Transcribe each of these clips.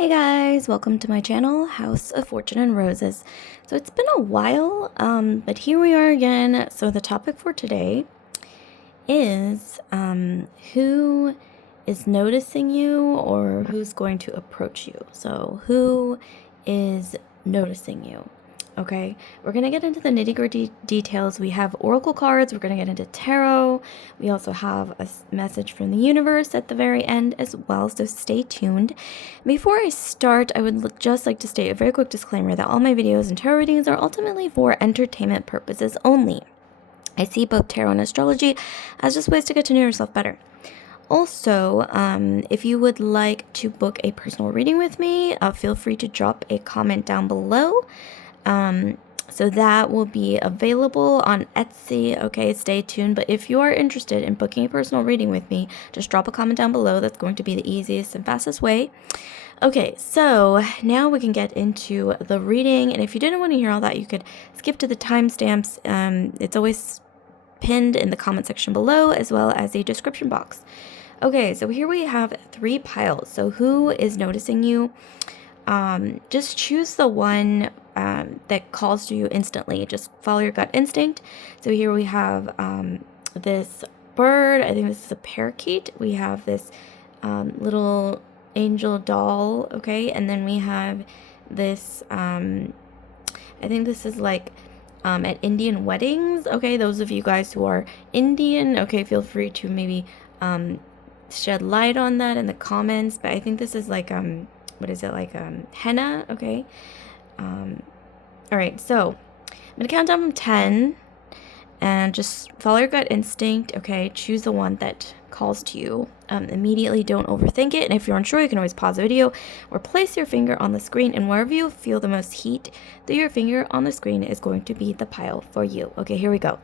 Hey guys, welcome to my channel, House of Fortune and Roses. So it's been a while, but here we are again. So the topic for today is who is noticing you or who's going to approach you. So who is noticing you? Okay, we're going to get into the nitty-gritty details. We have oracle cards, we're going to get into tarot. We also have a message from the universe at the very end as well, so stay tuned. Before I start, I would just like to state a very quick disclaimer that all my videos and tarot readings are ultimately for entertainment purposes only. I see both tarot and astrology as just ways to get to know yourself better. Also, if you would like to book a personal reading with me, feel free to drop a comment down below. So that will be available on Etsy. Okay, stay tuned. But if you are interested in booking a personal reading with me, just drop a comment down below. That's going to be the easiest and fastest way. Okay, so now we can get into the reading. And if you didn't want to hear all that, you could skip to the timestamps. It's always pinned in the comment section below, as well as the description box. Okay, so here we have 3 piles. So who is noticing you? Just choose the one that calls to you instantly. Just follow your gut instinct. So here we have this bird. I think this is a parakeet. We have this little angel doll. Okay, and then we have this. I think this is like at Indian weddings. Okay, those of you guys who are Indian, okay, feel free to maybe shed light on that in the comments. But I think this is like what is it, like henna? Okay. All right, so I'm gonna count down from 10 and just follow your gut instinct. Okay, choose the one that calls to you. Immediately, don't overthink it. And if you're unsure, you can always pause the video or place your finger on the screen, and wherever you feel the most heat through your finger on the screen is going to be the pile for you. Okay, here we go.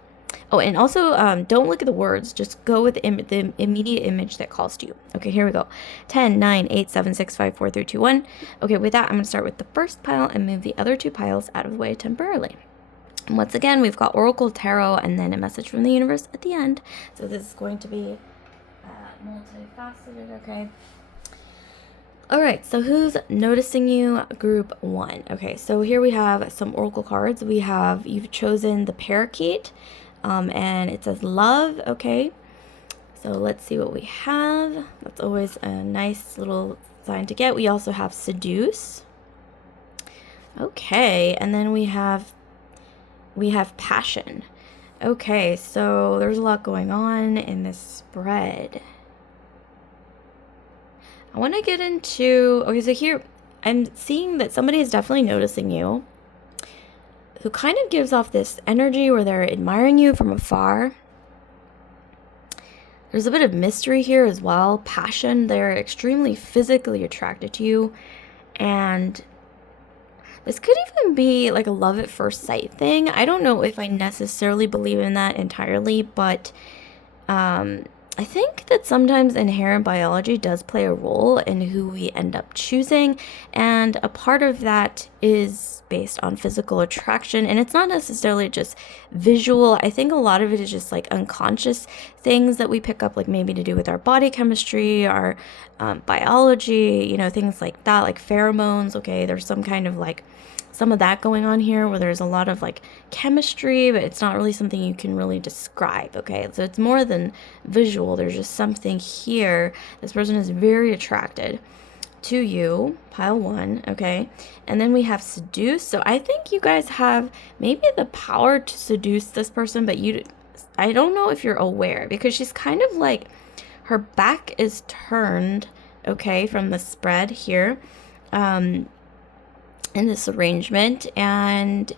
Oh, and also don't look at the words, just go with the immediate image that calls to you. Okay, here we go. 10, 9, 8, 7, 6, 5, 4, 3, 2, 1. Okay, with that, I'm going to start with the first pile and move the other 2 piles out of the way temporarily. And once again, we've got oracle, tarot, and then a message from the universe at the end. So this is going to be multifaceted. Okay. All right, so who's noticing you? Group 1. Okay, so here we have some oracle cards. You've chosen the parakeet. And it says love. Okay, so let's see what we have. That's always a nice little sign to get. We also have seduce. Okay, and then we have passion. Okay, so there's a lot going on in this spread. I want to get into, okay, so here I'm seeing that somebody is definitely noticing you, who kind of gives off this energy where they're admiring you from afar. There's a bit of mystery here as well. Passion. They're extremely physically attracted to you. And this could even be like a love at first sight thing. I don't know if I necessarily believe in that entirely, but I think that sometimes inherent biology does play a role in who we end up choosing, and a part of that is based on physical attraction, and it's not necessarily just visual. I think a lot of it is just like unconscious things that we pick up, like maybe to do with our body chemistry, our biology, you know, things like that, like pheromones. Okay, there's some kind of like some of that going on here where there's a lot of like chemistry, but it's not really something you can really describe. Okay, so it's more than visual. There's just something here. This person is very attracted to you, pile 1. Okay, and then we have seduce. So I think you guys have maybe the power to seduce this person, but I don't know if you're aware, because she's kind of like, her back is turned, okay, from the spread here in this arrangement, and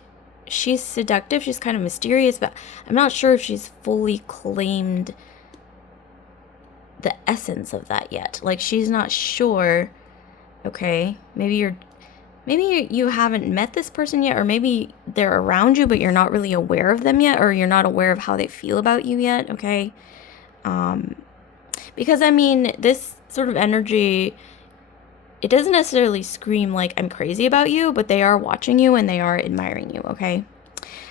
she's seductive. She's kind of mysterious, but I'm not sure if she's fully claimed the essence of that yet. Like, she's not sure. Okay, maybe you haven't met this person yet, or maybe they're around you but you're not really aware of them yet, or you're not aware of how they feel about you yet. Okay, because I mean, this sort of energy, it doesn't necessarily scream like I'm crazy about you, but they are watching you and they are admiring you. Okay,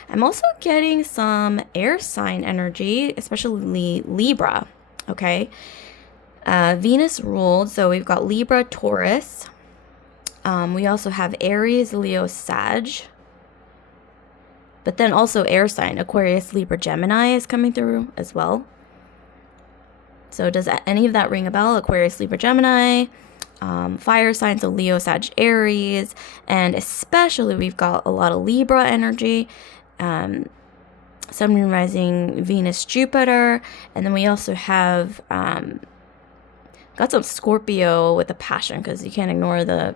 I'm also getting some air sign energy, especially Libra. Okay, Venus ruled, so we've got Libra, Taurus, We also have Aries, Leo, Sag. But then also air sign, Aquarius, Libra, Gemini is coming through as well. So does any of that ring a bell? Aquarius, Libra, Gemini, fire signs, so Leo, Sag, Aries, and especially we've got a lot of Libra energy, Sun, Moon, Rising, Venus, Jupiter, and then we also have got some Scorpio with a passion, because you can't ignore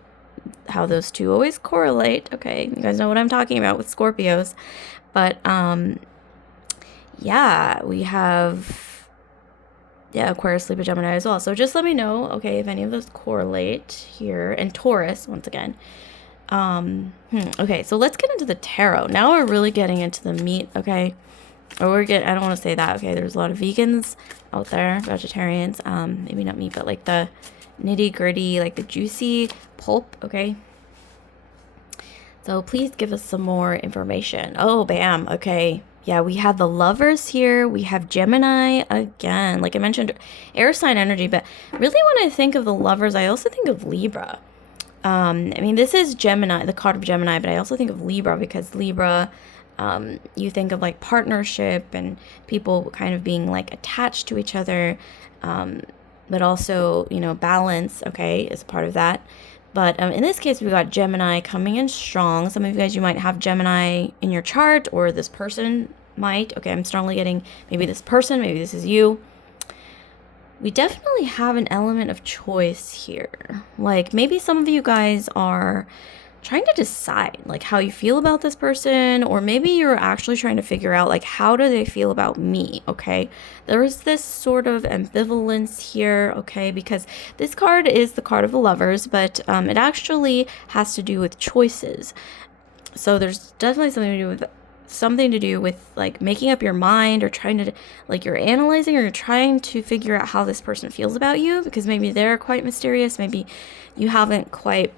how those two always correlate. Okay, you guys know what I'm talking about with Scorpios. But yeah, we have Aquarius, Libra, Gemini as well. So just let me know, okay, if any of those correlate here. And Taurus, once again. Okay, so let's get into the tarot. Now we're really getting into the meat, okay? Or I don't want to say that, okay? There's a lot of vegans out there, vegetarians. Maybe not meat, but like the nitty gritty, like the juicy pulp, okay? So please give us some more information. Oh, bam. Okay. Yeah, we have the Lovers here. We have Gemini again. Like I mentioned, air sign energy. But really when I think of the Lovers, I also think of Libra. I mean, this is Gemini, the card of Gemini. But I also think of Libra because Libra, you think of like partnership and people kind of being like attached to each other. But also, balance, okay, is part of that. But in this case, we got Gemini coming in strong. Some of you guys, you might have Gemini in your chart, or this person might. Okay, I'm strongly getting maybe this person, maybe this is you. We definitely have an element of choice here. Like maybe some of you guys are trying to decide like how you feel about this person, or maybe you're actually trying to figure out like how do they feel about me. Okay, there is this sort of ambivalence here, okay, because this card is the card of the Lovers, but it actually has to do with choices. So there's definitely something to do with like making up your mind, or trying to like you're analyzing, or you're trying to figure out how this person feels about you, because maybe they're quite mysterious, maybe you haven't quite,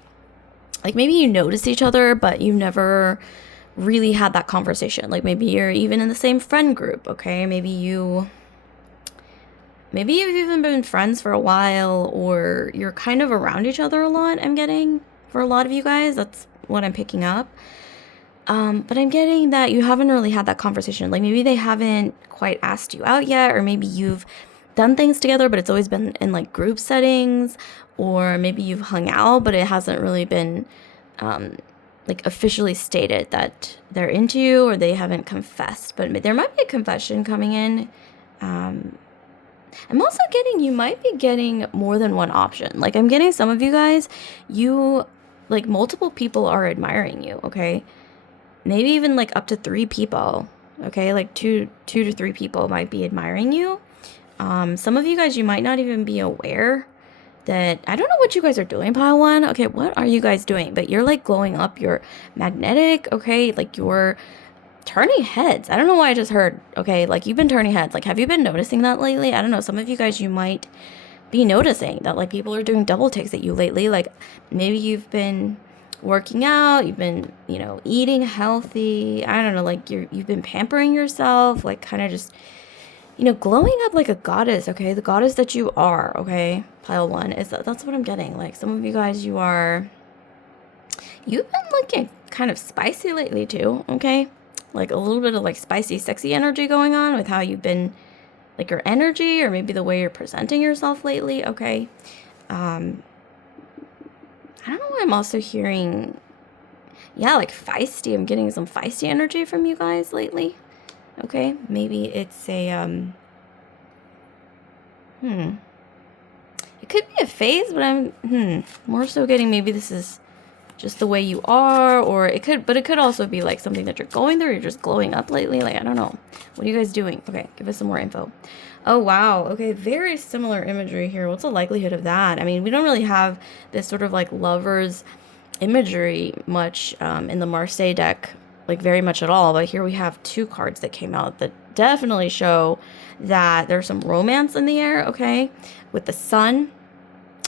like maybe you noticed each other, but you never really had that conversation. Like maybe you're even in the same friend group, okay? Maybe you've even been friends for a while, or you're kind of around each other a lot, I'm getting, for a lot of you guys. That's what I'm picking up. But I'm getting that you haven't really had that conversation. Like maybe they haven't quite asked you out yet, or maybe you've done things together, but it's always been in like group settings, or maybe you've hung out, but it hasn't really been like officially stated that they're into you, or they haven't confessed. But there might be a confession coming in. I'm also getting, you might be getting more than one option. Like I'm getting some of you guys, like multiple people are admiring you, okay? Maybe even like up to 3 people, okay? Like two to 3 people might be admiring you. Some of you guys, you might not even be aware that, I don't know what you guys are doing, pile one. Okay, what are you guys doing? But you're like glowing up, you're magnetic, okay? Like you're turning heads. I don't know why I just heard, okay? Like you've been turning heads. Like have you been noticing that lately? I don't know. Some of you guys, you might be noticing that like people are doing double takes at you lately. Like maybe you've been working out, you've been, eating healthy. I don't know, like you've been pampering yourself, like kind of just, glowing up like a goddess, okay? The goddess that you are, okay? Pile one, that's what I'm getting. Like some of you guys, you've been looking kind of spicy lately too, okay? Like a little bit of like spicy, sexy energy going on with how you've been, like your energy, or maybe the way you're presenting yourself lately, okay? I don't know why I'm also hearing, like feisty. I'm getting some feisty energy from you guys lately. Okay, maybe it's a, it could be a phase, but I'm, more so getting maybe this is just the way you are, or it could also be like something that you're going through, you're just glowing up lately, like, I don't know. What are you guys doing? Okay, give us some more info. Oh, wow. Okay, very similar imagery here. What's the likelihood of that? I mean, we don't really have this sort of like lovers imagery much in the Marseille deck, like very much at all, but here we have 2 cards that came out that definitely show that there's some romance in the air, okay? With the Sun,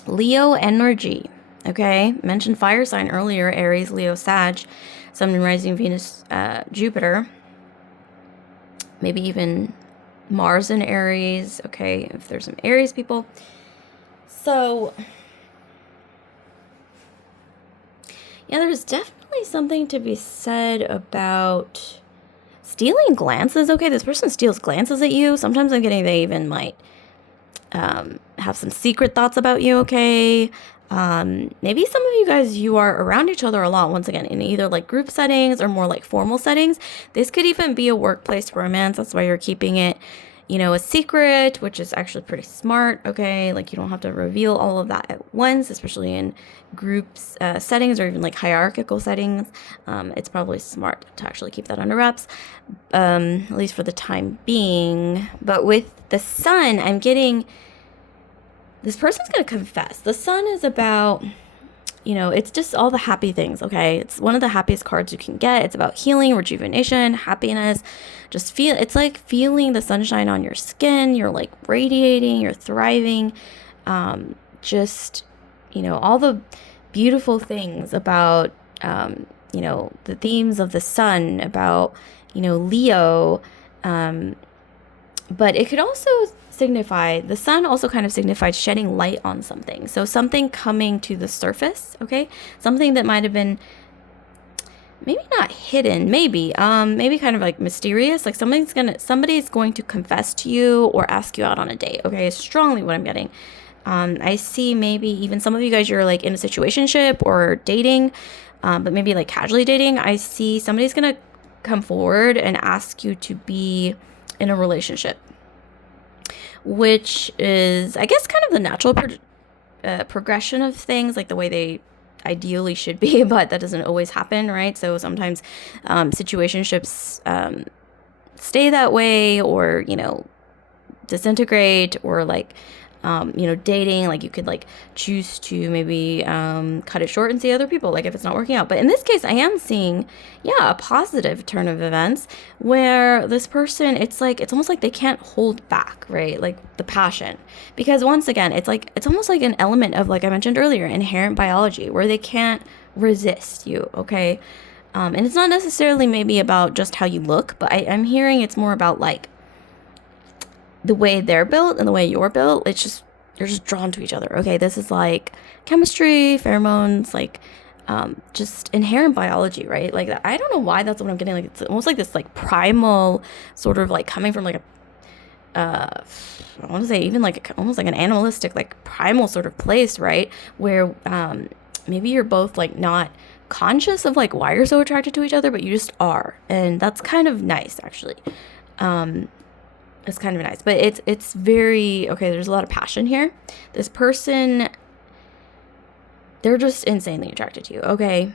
Leo energy, okay? Mentioned fire sign earlier, Aries, Leo, Sag, Sun, Moon, Rising, Venus, Jupiter, maybe even Mars in Aries, okay? If there's some Aries people. So Yeah, there's definitely something to be said about stealing glances. Okay, this person steals glances at you. Sometimes I'm getting they even might have some secret thoughts about you. Okay. Maybe some of you guys, you are around each other a lot, once again, in either like group settings or more like formal settings. This could even be a workplace romance. That's why you're keeping it, a secret, which is actually pretty smart. Okay. Like you don't have to reveal all of that at once, especially in groups, settings, or even like hierarchical settings. It's probably smart to actually keep that under wraps, at least for the time being. But with the sun, I'm getting this person's going to confess. The sun is about, it's just all the happy things, okay? It's one of the happiest cards you can get. It's about healing, rejuvenation, happiness. It's like feeling the sunshine on your skin. You're like radiating, you're thriving. Just, all the beautiful things about, the themes of the sun, about, Leo. But it could also signify, the sun also kind of signifies shedding light on something. So something coming to the surface, okay? Something that might have been maybe not hidden, maybe kind of like mysterious. Like somebody's going to confess to you or ask you out on a date, okay? It's strongly what I'm getting. I see maybe even some of you guys, you're like in a situationship or dating, but maybe like casually dating. I see somebody's going to come forward and ask you to be in a relationship, which is, I guess, kind of the natural progression of things, like the way they ideally should be, but that doesn't always happen, right? So sometimes situationships stay that way, or, disintegrate, or like, dating, like you could like choose to maybe cut it short and see other people, like if it's not working out. But in this case, I am seeing, a positive turn of events where this person, it's almost like they can't hold back, right? Like the passion, because once again, it's almost like an element of, like I mentioned earlier, inherent biology, where they can't resist you, okay? And it's not necessarily maybe about just how you look, but I'm hearing it's more about like the way they're built and the way you're built. It's just, you're just drawn to each other. Okay, this is like chemistry, pheromones, like just inherent biology, right? Like I don't know why that's what I'm getting. Like it's almost like this like primal sort of like coming from like a I want to say even like almost like an animalistic, like primal sort of place, right? Where maybe you're both like not conscious of like why you're so attracted to each other, but you just are, and that's kind of nice, actually. It's kind of nice, but it's very, okay, there's a lot of passion here. This person, they're just insanely attracted to you, okay?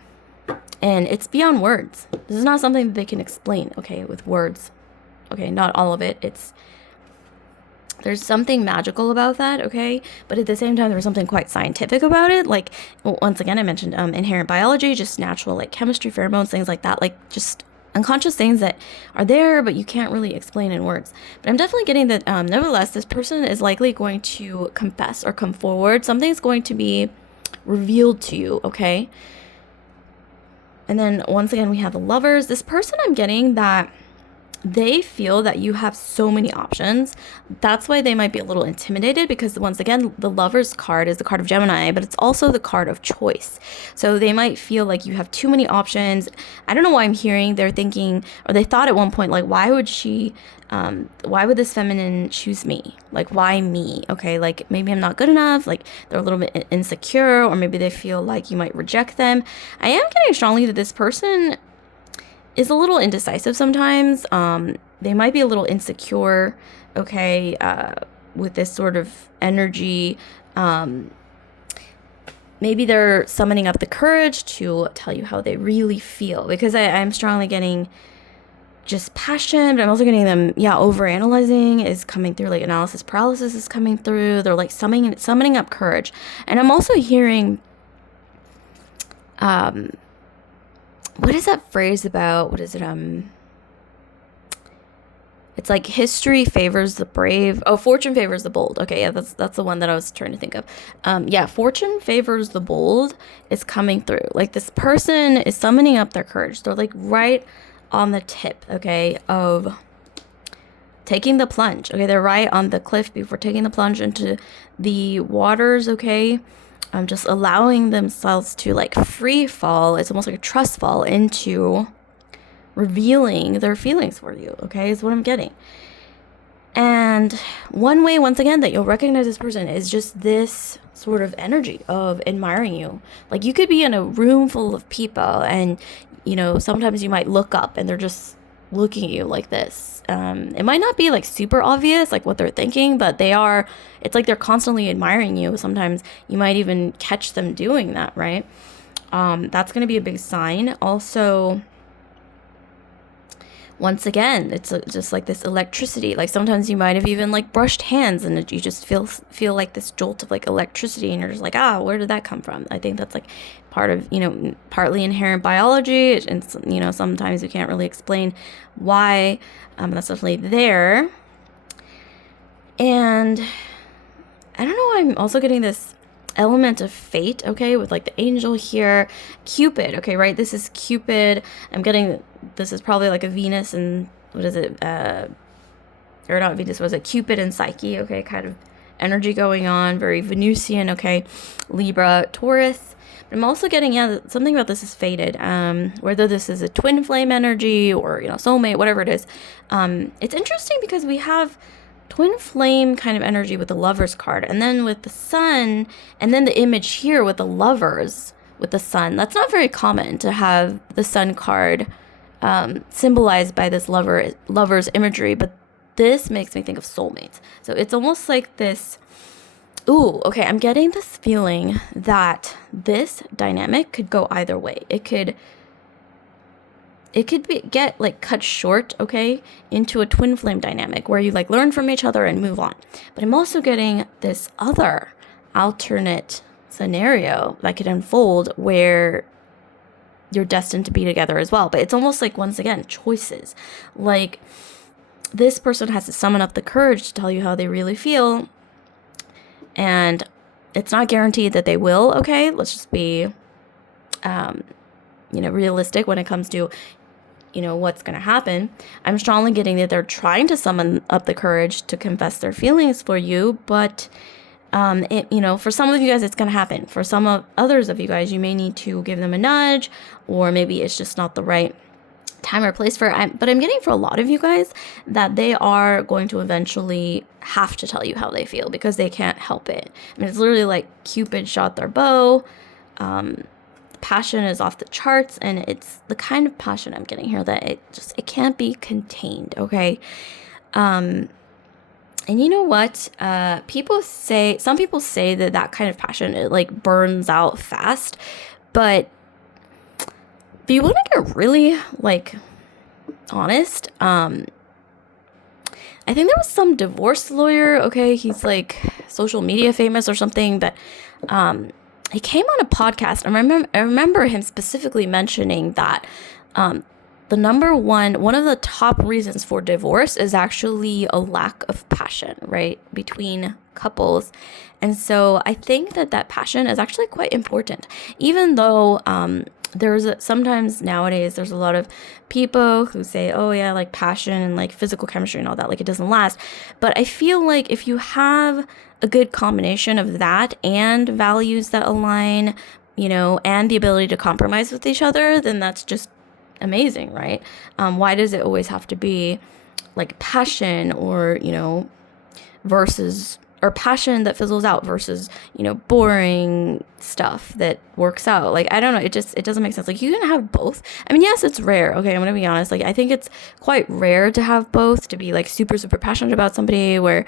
And it's beyond words. This is not something that they can explain, okay, with words. Okay, not all of it. There's something magical about that, okay? But at the same time, there's something quite scientific about it. Like, once again, I mentioned inherent biology, just natural, like chemistry, pheromones, things like that, like just unconscious things that are there, but you can't really explain in words. But I'm definitely getting that, nevertheless, this person is likely going to confess or come forward. Something's going to be revealed to you, okay? And then once again, we have the lovers. This person, I'm getting that they feel that you have so many options. That's why they might be a little intimidated, because once again, the Lovers card is the card of Gemini, but it's also the card of choice. So they might feel like you have too many options. I don't know why I'm hearing they're thinking, or they thought at one point, like, why would this feminine choose me? Like, why me? Okay, like maybe I'm not good enough. Like they're a little bit insecure, or maybe they feel like you might reject them. I am getting strongly that this person is a little indecisive sometimes. They might be a little insecure, okay, with this sort of energy. Maybe they're summoning up the courage to tell you how they really feel, because I'm strongly getting just passion, but I'm also getting them, overanalyzing is coming through, like analysis paralysis is coming through. They're like summoning up courage. And I'm also hearing, what is that phrase about? What is it? It's like history favors the brave. Oh, fortune favors the bold. Okay, yeah, that's the one that I was trying to think of. Fortune favors the bold is coming through. Like this person is summoning up their courage. They're like right on the tip, okay, of taking the plunge. Okay, they're right on the cliff before taking the plunge into the waters, okay, just allowing themselves to like free fall. It's almost like a trust fall into revealing their feelings for you, okay, is what I'm getting. And one way, once again, that you'll recognize this person is just this sort of energy of admiring you. Like you could be in a room full of people and, you know, sometimes you might look up and they're just looking at you like this. It might not be like super obvious, like what they're thinking, but it's like they're constantly admiring you. Sometimes you might even catch them doing that, right? That's going to be a big sign. Also, once again, it's just like this electricity. Like sometimes you might have even like brushed hands and you just feel like this jolt of like electricity and you're just like, where did that come from? I think that's like part of, you know, partly inherent biology, and, you know, sometimes you can't really explain why. That's definitely there. And I don't know, I'm also getting this element of fate, okay, with like the angel here, Cupid, okay, right? This is Cupid. This is probably like a Venus and what is it? Or not Venus, was it Cupid and Psyche, okay, kind of energy going on, very Venusian, okay, Libra, Taurus. But I'm also getting, something about this is fated, whether this is a twin flame energy or, you know, soulmate, whatever it is. It's interesting because we have twin flame kind of energy with the Lovers card, and then with the Sun, and then the image here with the Lovers with the Sun. That's not very common to have the Sun card symbolized by this lover's imagery, but this makes me think of soulmates. So it's almost like this, okay, I'm getting this feeling that this dynamic could go either way. It could get like cut short, okay, into a twin flame dynamic where you like learn from each other and move on. But I'm also getting this other alternate scenario that could unfold where you're destined to be together as well. But it's almost like, once again, choices. Like this person has to summon up the courage to tell you how they really feel. And it's not guaranteed that they will, okay? Let's just be, realistic when it comes to, you know, what's going to happen. I'm strongly getting that they're trying to summon up the courage to confess their feelings for you, but for some of you guys, it's going to happen. For others of you guys, you may need to give them a nudge, or maybe it's just not the right time or place for it. But I'm getting for a lot of you guys that they are going to eventually have to tell you how they feel because they can't help it. I mean, it's literally like Cupid shot their bow. Passion is off the charts, and it's the kind of passion I'm getting here that it can't be contained, okay? And you know what? Some people say that kind of passion, it like burns out fast, but if you want to get really like honest, I think there was some divorce lawyer, okay? He's like social media famous or something, but he came on a podcast. I remember him specifically mentioning that one of the top reasons for divorce is actually a lack of passion, right, between couples. And so I think that passion is actually quite important, even though sometimes nowadays there's a lot of people who say, oh yeah, like passion and like physical chemistry and all that, like it doesn't last. But I feel like if you have a good combination of that and values that align, you know, and the ability to compromise with each other, then that's just amazing, right? Why does it always have to be like passion or, you know, or passion that fizzles out versus, you know, boring stuff that works out? Like, I don't know. It doesn't make sense. Like, you can have both. I mean, yes, it's rare. Okay, I'm going to be honest. Like, I think it's quite rare to have both, to be like super, super passionate about somebody where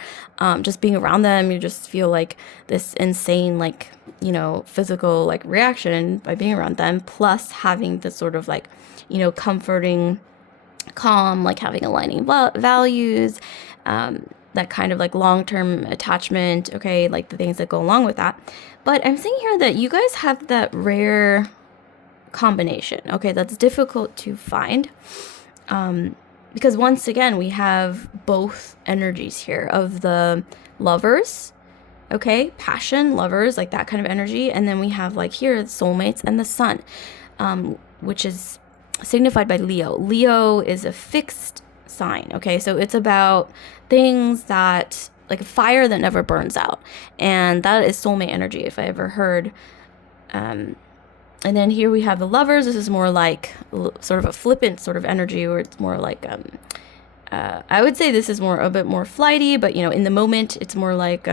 just being around them, you just feel like this insane, like, you know, physical like reaction by being around them, plus having this sort of like, you know, comforting calm, like having aligning values, that kind of like long-term attachment, okay, like the things that go along with that. But I'm seeing here that you guys have that rare combination, okay, that's difficult to find, because once again, we have both energies here of the lovers, okay, passion, lovers, like that kind of energy, and then we have like here soulmates and the sun, which is signified by Leo. Leo is a fixed sign, okay, so it's about things that like a fire that never burns out. And that is soulmate energy, if I ever heard. And then here we have the Lovers. This is more like sort of a flippant sort of energy, where it's more like, I would say this is a bit more flighty, but, in the moment, it's more like,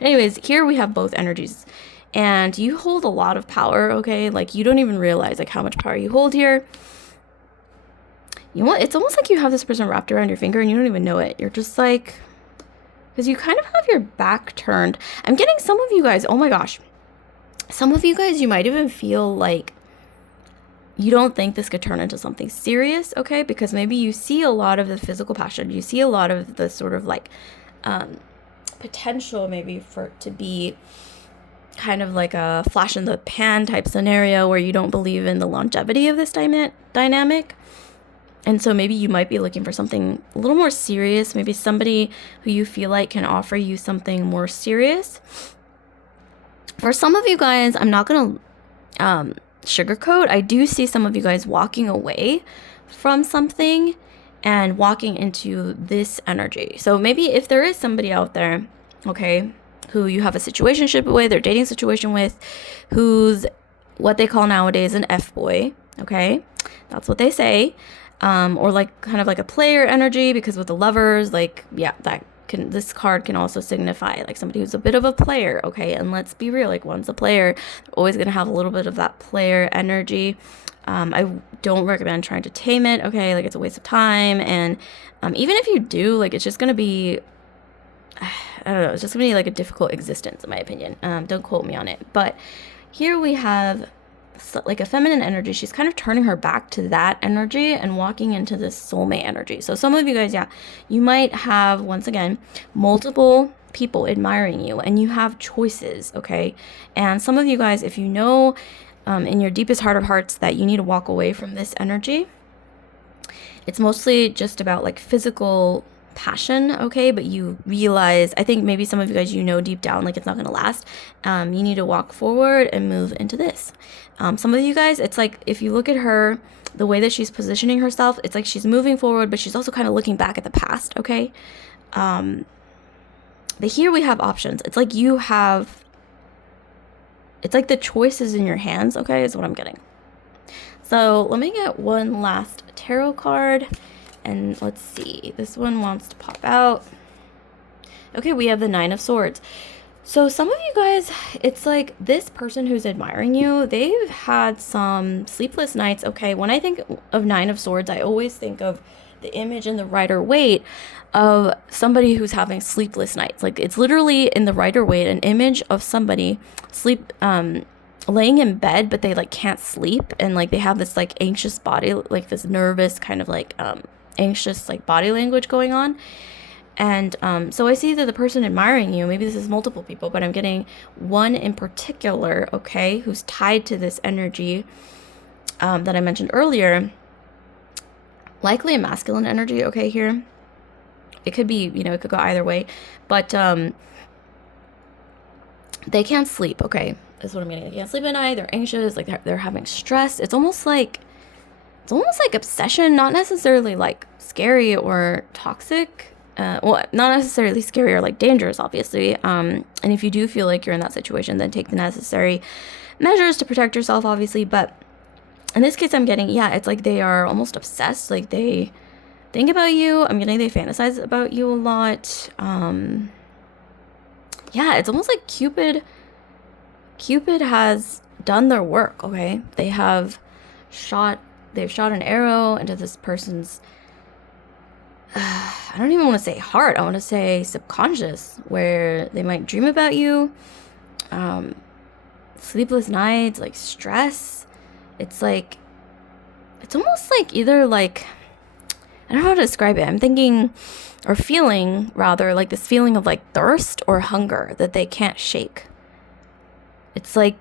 anyways, here we have both energies. And you hold a lot of power, okay? Like, you don't even realize, like, how much power you hold here. It's almost like you have this person wrapped around your finger and you don't even know it. You're just like, because you kind of have your back turned. I'm getting some of you guys, oh my gosh. Some of you guys, you might even feel like you don't think this could turn into something serious, okay? Because maybe you see a lot of the physical passion. You see a lot of the sort of like potential maybe for it to be kind of like a flash in the pan type scenario where you don't believe in the longevity of this dynamic. And so maybe you might be looking for something a little more serious, maybe somebody who you feel like can offer you something more serious. For some of you guys, I'm not going to sugarcoat. I do see some of you guys walking away from something and walking into this energy. So maybe if there is somebody out there, okay, who you have a situationship with or dating situation with, who's what they call nowadays an F-boy, okay? That's what they say. Or like kind of like a player energy, because with the Lovers, like, yeah, this card can also signify like somebody who's a bit of a player, okay? And let's be real, like one's a player, they're always going to have a little bit of that player energy. I don't recommend trying to tame it, okay? Like, it's a waste of time. And even if you do, like, it's just going to be, I don't know, it's just going to be like a difficult existence, in my opinion. Don't quote me on it. But here we have like a feminine energy. She's kind of turning her back to that energy and walking into this soulmate energy. So some of you guys, yeah, you might have, once again, multiple people admiring you and you have choices, okay? And some of you guys, if you know in your deepest heart of hearts that you need to walk away from this energy, it's mostly just about like physical passion, okay? But you realize, I think maybe some of you guys, deep down, like it's not going to last. You need to walk forward and move into this. Some of you guys, it's like if you look at her, the way that she's positioning herself, it's like she's moving forward, but she's also kind of looking back at the past, okay? But here we have options. It's like it's like the choices in your hands, okay, is what I'm getting. So let me get one last tarot card. And let's see, this one wants to pop out. Okay, we have the Nine of Swords. So some of you guys, it's like this person who's admiring you, they've had some sleepless nights. Okay, when I think of Nine of Swords, I always think of the image in the Rider-Waite of somebody who's having sleepless nights. Like, it's literally in the Rider-Waite an image of somebody laying in bed, but they like can't sleep, and like they have this like anxious body, like this nervous kind of like anxious like body language going on. And so I see that the person admiring you, maybe this is multiple people, but I'm getting one in particular, okay, who's tied to this energy that I mentioned earlier. Likely a masculine energy, okay, here. It could be, it could go either way, but they can't sleep, okay, is what I'm getting. They can't sleep at night, they're anxious, like they're having stress. It's almost like obsession, not necessarily like scary or toxic. Well, not necessarily scary or like dangerous, obviously. And if you do feel like you're in that situation, then take the necessary measures to protect yourself, obviously. But in this case, I'm getting, yeah, it's like they are almost obsessed. Like they think about you. I'm getting they fantasize about you a lot. Yeah, it's almost like Cupid has done their work, okay? They've shot an arrow into this person's, I don't even want to say heart, I want to say subconscious, where they might dream about you, sleepless nights, like stress. It's like, it's almost like either like, I don't know how to describe it. I'm thinking, or feeling rather, like this feeling of like thirst or hunger that they can't shake. It's like,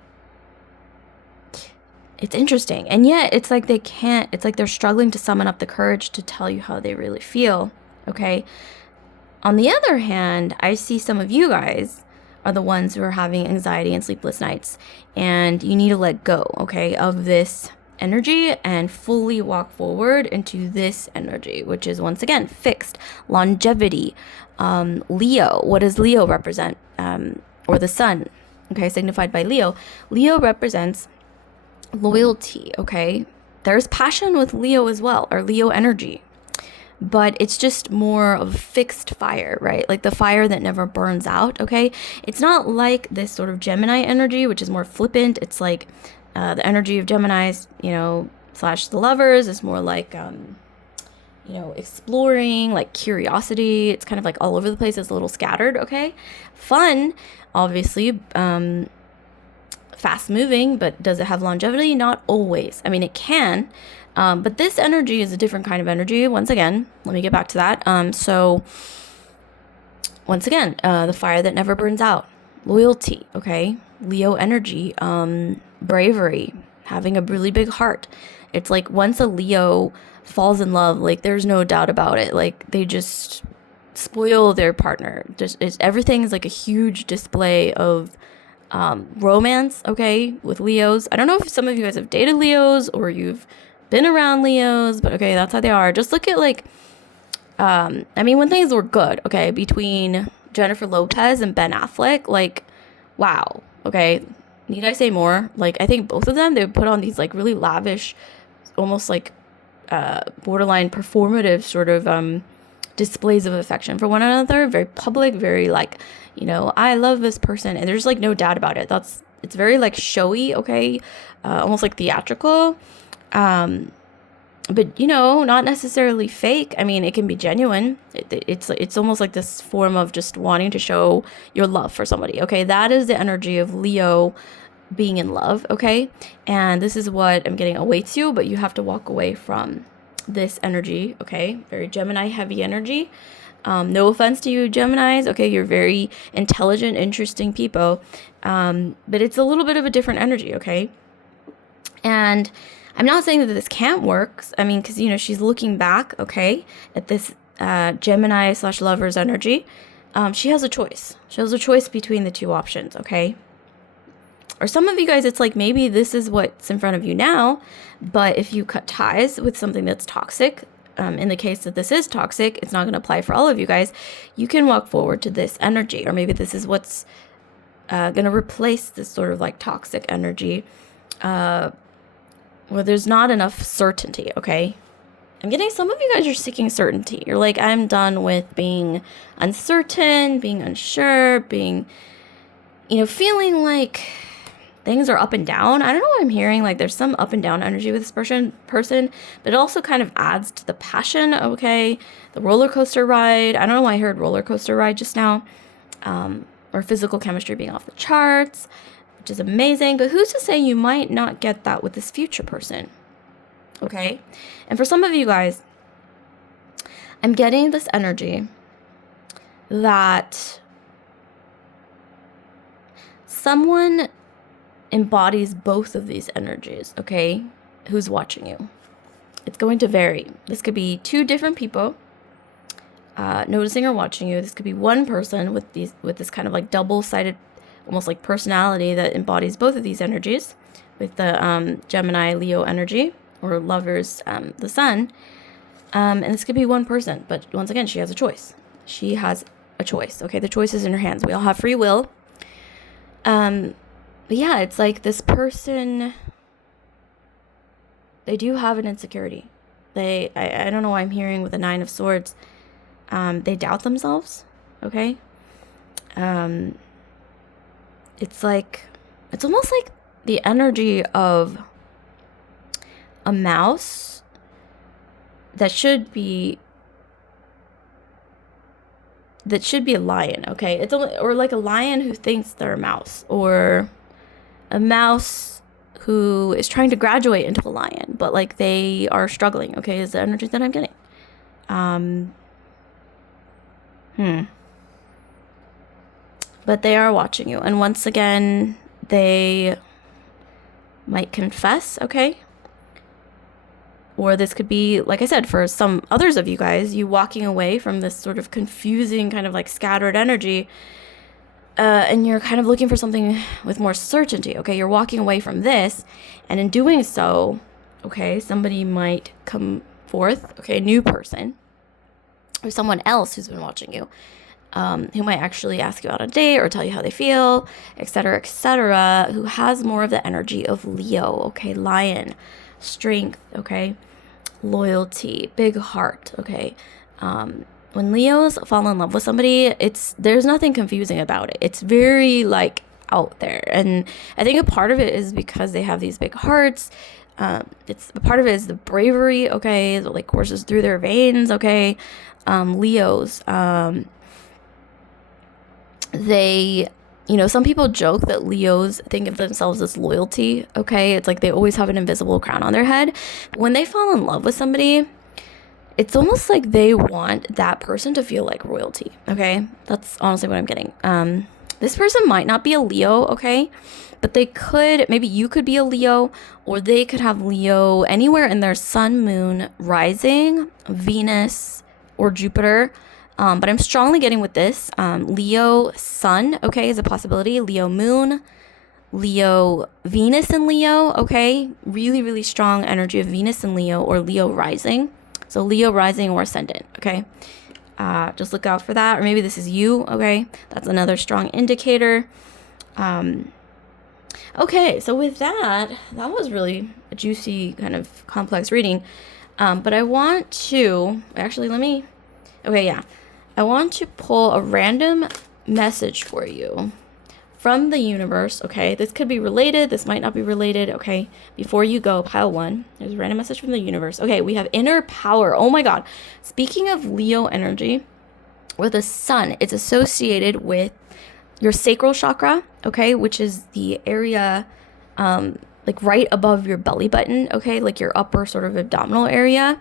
it's interesting. And yet it's like it's like they're struggling to summon up the courage to tell you how they really feel. Okay. On the other hand, I see some of you guys are the ones who are having anxiety and sleepless nights, and you need to let go, okay, of this energy and fully walk forward into this energy, which is once again fixed, longevity. Leo, what does Leo represent? Or the sun, okay, signified by Leo. Leo represents loyalty, okay? There's passion with Leo as well, or Leo energy, but it's just more of fixed fire, right? Like the fire that never burns out, okay? It's not like this sort of Gemini energy, which is more flippant. It's like the energy of Geminis, slash the lovers is more like, exploring, like curiosity. It's kind of like all over the place. It's a little scattered, okay? Fun, obviously, fast moving, but does it have longevity? Not always. I mean, it can, but this energy is a different kind of energy. Once again, let me get back to that. So once again, the fire that never burns out, loyalty, okay? Leo energy, bravery, having a really big heart. It's like once a Leo falls in love, like there's no doubt about it. Like they just spoil their partner. Everything is like a huge display of romance, okay, with Leos. I don't know if some of you guys have dated Leos or you've been around Leos, but okay, that's how they are. Just look at like, when things were good, okay, between Jennifer Lopez and Ben Affleck, like, wow, okay, need I say more? Like, I think both of them, they would put on these like really lavish, almost like borderline performative sort of displays of affection for one another, very public, very like, I love this person, and there's like no doubt about it. It's very like showy, okay, almost like theatrical, but not necessarily fake. I mean, it can be genuine. It's almost like this form of just wanting to show your love for somebody, okay? That is the energy of Leo being in love, okay? And this is what I'm getting awaits you, but you have to walk away from this energy, okay? Very Gemini heavy energy. No offense to you Geminis, okay? You're very intelligent, interesting people, but it's a little bit of a different energy, okay? And I'm not saying that this can't work. I mean, because she's looking back, okay, at this Gemini slash lovers energy. She has a choice. She has a choice between the two options, okay? Or some of you guys, it's like maybe this is what's in front of you now, but if you cut ties with something that's toxic, in the case that this is toxic, it's not going to apply for all of you guys. You can walk forward to this energy, or maybe this is what's going to replace this sort of like toxic energy, where there's not enough certainty, okay? I'm getting some of you guys are seeking certainty. You're like, I'm done with being uncertain, being unsure, being, feeling like things are up and down. I don't know what I'm hearing. Like there's some up and down energy with this person, but it also kind of adds to the passion, okay? The roller coaster ride. I don't know why I heard roller coaster ride just now. Or physical chemistry being off the charts, which is amazing. But who's to say you might not get that with this future person, okay? And for some of you guys, I'm getting this energy that someone embodies both of these energies, okay? Who's watching you? It's going to vary. This could be two different people noticing or watching you. This could be one person with this kind of like double-sided, almost like personality that embodies both of these energies, with the Gemini Leo energy, or lovers, the sun. And this could be one person, but once again, she has a choice. She has a choice, okay? The choice is in her hands. We all have free will. But yeah, it's like this person, they do have an insecurity. I don't know why I'm hearing with the 9 of Swords, they doubt themselves, okay? It's almost like the energy of a mouse that should be a lion, okay? It's or like a lion who thinks they're a mouse, or a mouse who is trying to graduate into a lion, but like they are struggling, okay? Is the energy that I'm getting. But they are watching you, and once again, they might confess, okay? Or this could be, like I said, for some others of you guys, you walking away from this sort of confusing, kind of like scattered energy, and you're kind of looking for something with more certainty, okay? You're walking away from this, and in doing so, Okay, somebody might come forth, okay, a new person, or someone else who's been watching you, who might actually ask you out on a date or tell you how they feel, etc., who has more of the energy of Leo, okay, lion, strength, okay, loyalty, big heart, okay. When Leos fall in love with somebody, there's nothing confusing about it. It's very like out there, and I think a part of it is because they have these big hearts. It's a part of it is the bravery, okay, that like courses through their veins, okay. Leos, they, some people joke that Leos think of themselves as loyalty, okay. It's like they always have an invisible crown on their head. But when they fall in love with somebody, it's almost like they want that person to feel like royalty, okay? That's honestly what I'm getting. This person might not be a Leo, okay? But maybe you could be a Leo, or they could have Leo anywhere in their sun, moon, rising, Venus, or Jupiter. But I'm strongly getting with this. Leo sun, okay, is a possibility. Leo moon, Leo, Venus and Leo, okay? Really, really strong energy of Venus and Leo, or Leo rising. So Leo rising or ascendant, okay? Just look out for that. Or maybe this is you, okay? That's another strong indicator. Okay, so with that was really a juicy kind of complex reading. But I want to, I want to pull a random message for you from the universe, okay? This could be related, this might not be related, okay? Before you go, pile 1, there's a random message from the universe. Okay, we have inner power. Oh my God. Speaking of Leo energy, or the sun, it's associated with your sacral chakra, okay? Which is the area, like right above your belly button, okay? Like your upper sort of abdominal area,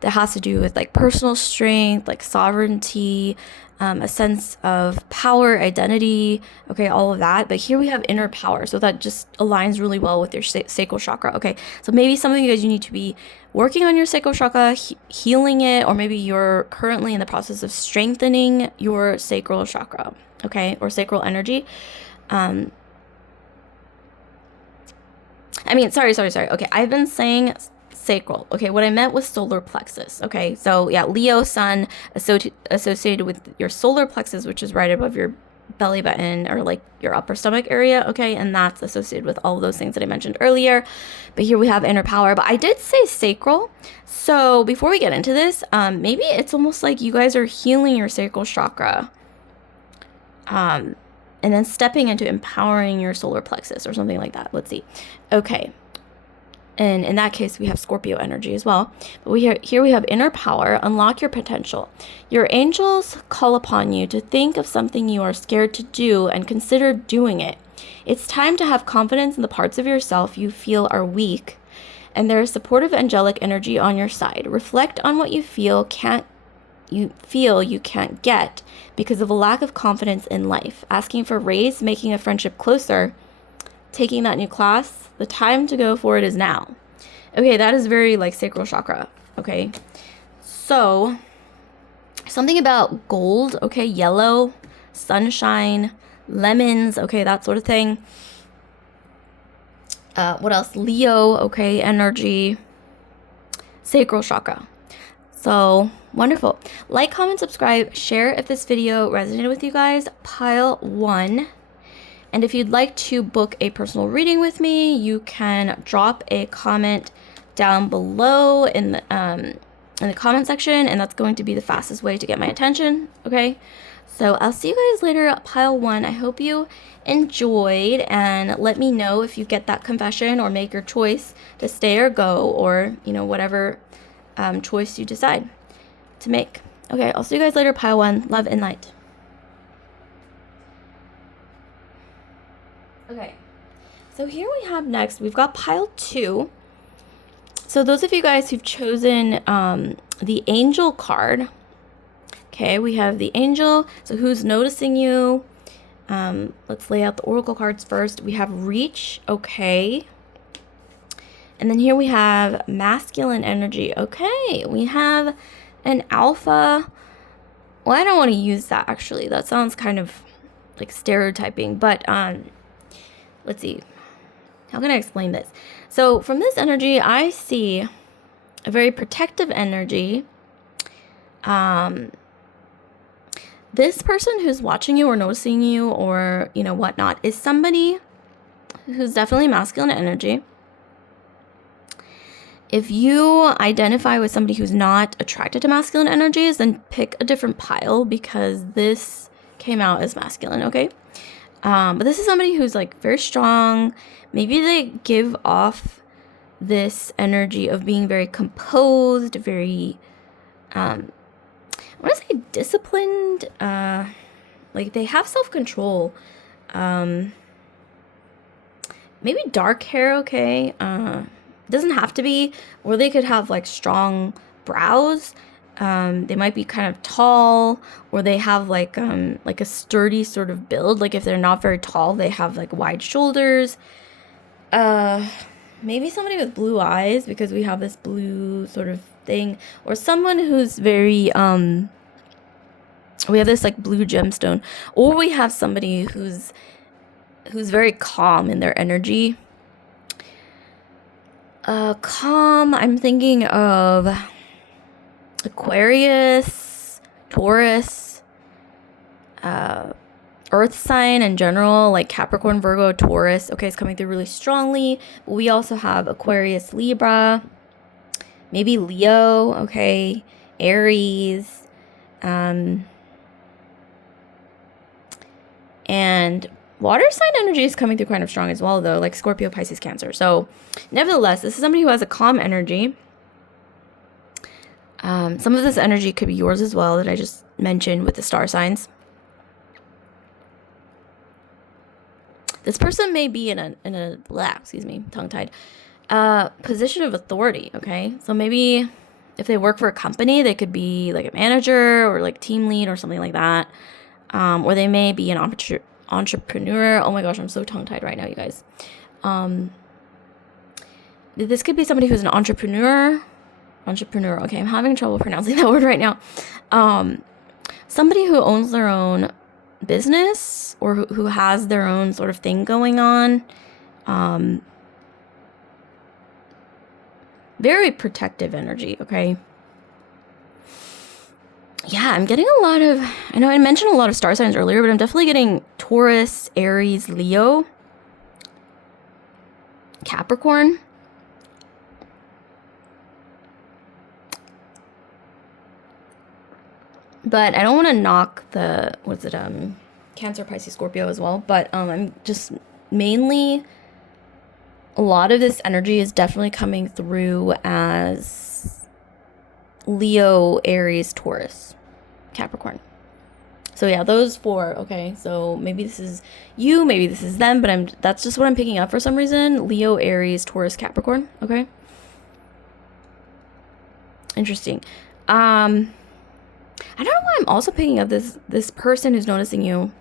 that has to do with like personal strength, like sovereignty, a sense of power, identity, okay, all of that. But here we have inner power, so that just aligns really well with your sacral chakra, okay? So maybe some of you guys, you need to be working on your sacral chakra, healing it, or maybe you're currently in the process of strengthening your sacral chakra, okay, or sacral energy. Sorry. Okay, I've been saying sacral. Okay, what I meant was solar plexus. Okay, so yeah, Leo sun associated with your solar plexus, which is right above your belly button or like your upper stomach area. Okay, and that's associated with all of those things that I mentioned earlier. But here we have inner power. But I did say sacral. So before we get into this, maybe it's almost like you guys are healing your sacral chakra. And then stepping into empowering your solar plexus or something like that. Let's see. Okay. And in that case, we have Scorpio energy as well. But here we have inner power, unlock your potential. Your angels call upon you to think of something you are scared to do and consider doing it. It's time to have confidence in the parts of yourself you feel are weak, and there is supportive angelic energy on your side. Reflect on what you feel you can't get because of a lack of confidence in life. Asking for raise, making a friendship closer, taking that new class. The time to go for it is now. Okay, that is very like sacral chakra. Okay, so something about gold, okay, yellow, sunshine, lemons, okay, that sort of thing. What else? Leo, okay, energy, sacral chakra. So wonderful. Like, comment, subscribe, share if this video resonated with you guys. Pile 1. And if you'd like to book a personal reading with me, you can drop a comment down below in the comment section, and that's going to be the fastest way to get my attention, okay? So I'll see you guys later at pile 1. I hope you enjoyed, and let me know if you get that confession or make your choice to stay or go, or, whatever choice you decide to make. Okay, I'll see you guys later, pile 1. Love and light. Okay, so here we have next, we've got pile 2. So those of you guys who've chosen the angel card, okay, we have the angel. So who's noticing you? Let's lay out the oracle cards first. We have reach, okay. And then here we have masculine energy, okay. We have an alpha. Well, I don't want to use that actually. That sounds kind of like stereotyping, but let's see. How can I explain this? So from this energy, I see a very protective energy. This person who's watching you or noticing you or, whatnot is somebody who's definitely masculine energy. If you identify with somebody who's not attracted to masculine energies, then pick a different pile because this came out as masculine, okay? But this is somebody who's like very strong. Maybe they give off this energy of being very composed, very, I want to say disciplined. Like they have self-control. Maybe dark hair, okay? Doesn't have to be, or they could have like strong brows. They might be kind of tall, or they have like a sturdy sort of build. Like if they're not very tall, they have like wide shoulders. Maybe somebody with blue eyes because we have this blue sort of thing, or someone who's very we have this like blue gemstone, or we have somebody who's very calm in their energy. Calm, I'm thinking of Aquarius, Taurus, Earth sign in general, like Capricorn, Virgo, Taurus. Okay, it's coming through really strongly. But we also have Aquarius, Libra, maybe Leo, okay, Aries, and water sign energy is coming through kind of strong as well, though, like Scorpio, Pisces, Cancer. So, nevertheless, this is somebody who has a calm energy. Some of this energy could be yours as well that I just mentioned with the star signs. This person may be in a tongue-tied, position of authority, okay? So maybe if they work for a company, they could be like a manager or like team lead or something like that. Or they may be an entrepreneur. Oh my gosh, I'm so tongue-tied right now, you guys. This could be somebody who's an entrepreneur. Okay, I'm having trouble pronouncing that word right now. Somebody who owns their own business or who has their own sort of thing going on. Very protective energy, okay? Yeah, I'm getting a lot of, I know I mentioned a lot of star signs earlier, but I'm definitely getting Taurus, Aries, Leo, Capricorn. But I don't want to knock the, Cancer, Pisces, Scorpio as well. But I'm just mainly, a lot of this energy is definitely coming through as Leo, Aries, Taurus, Capricorn. So yeah, those four, okay? So maybe this is you, maybe this is them, but that's just what I'm picking up for some reason. Leo, Aries, Taurus, Capricorn, okay? Interesting. I don't know why I'm also picking up this person who's noticing you.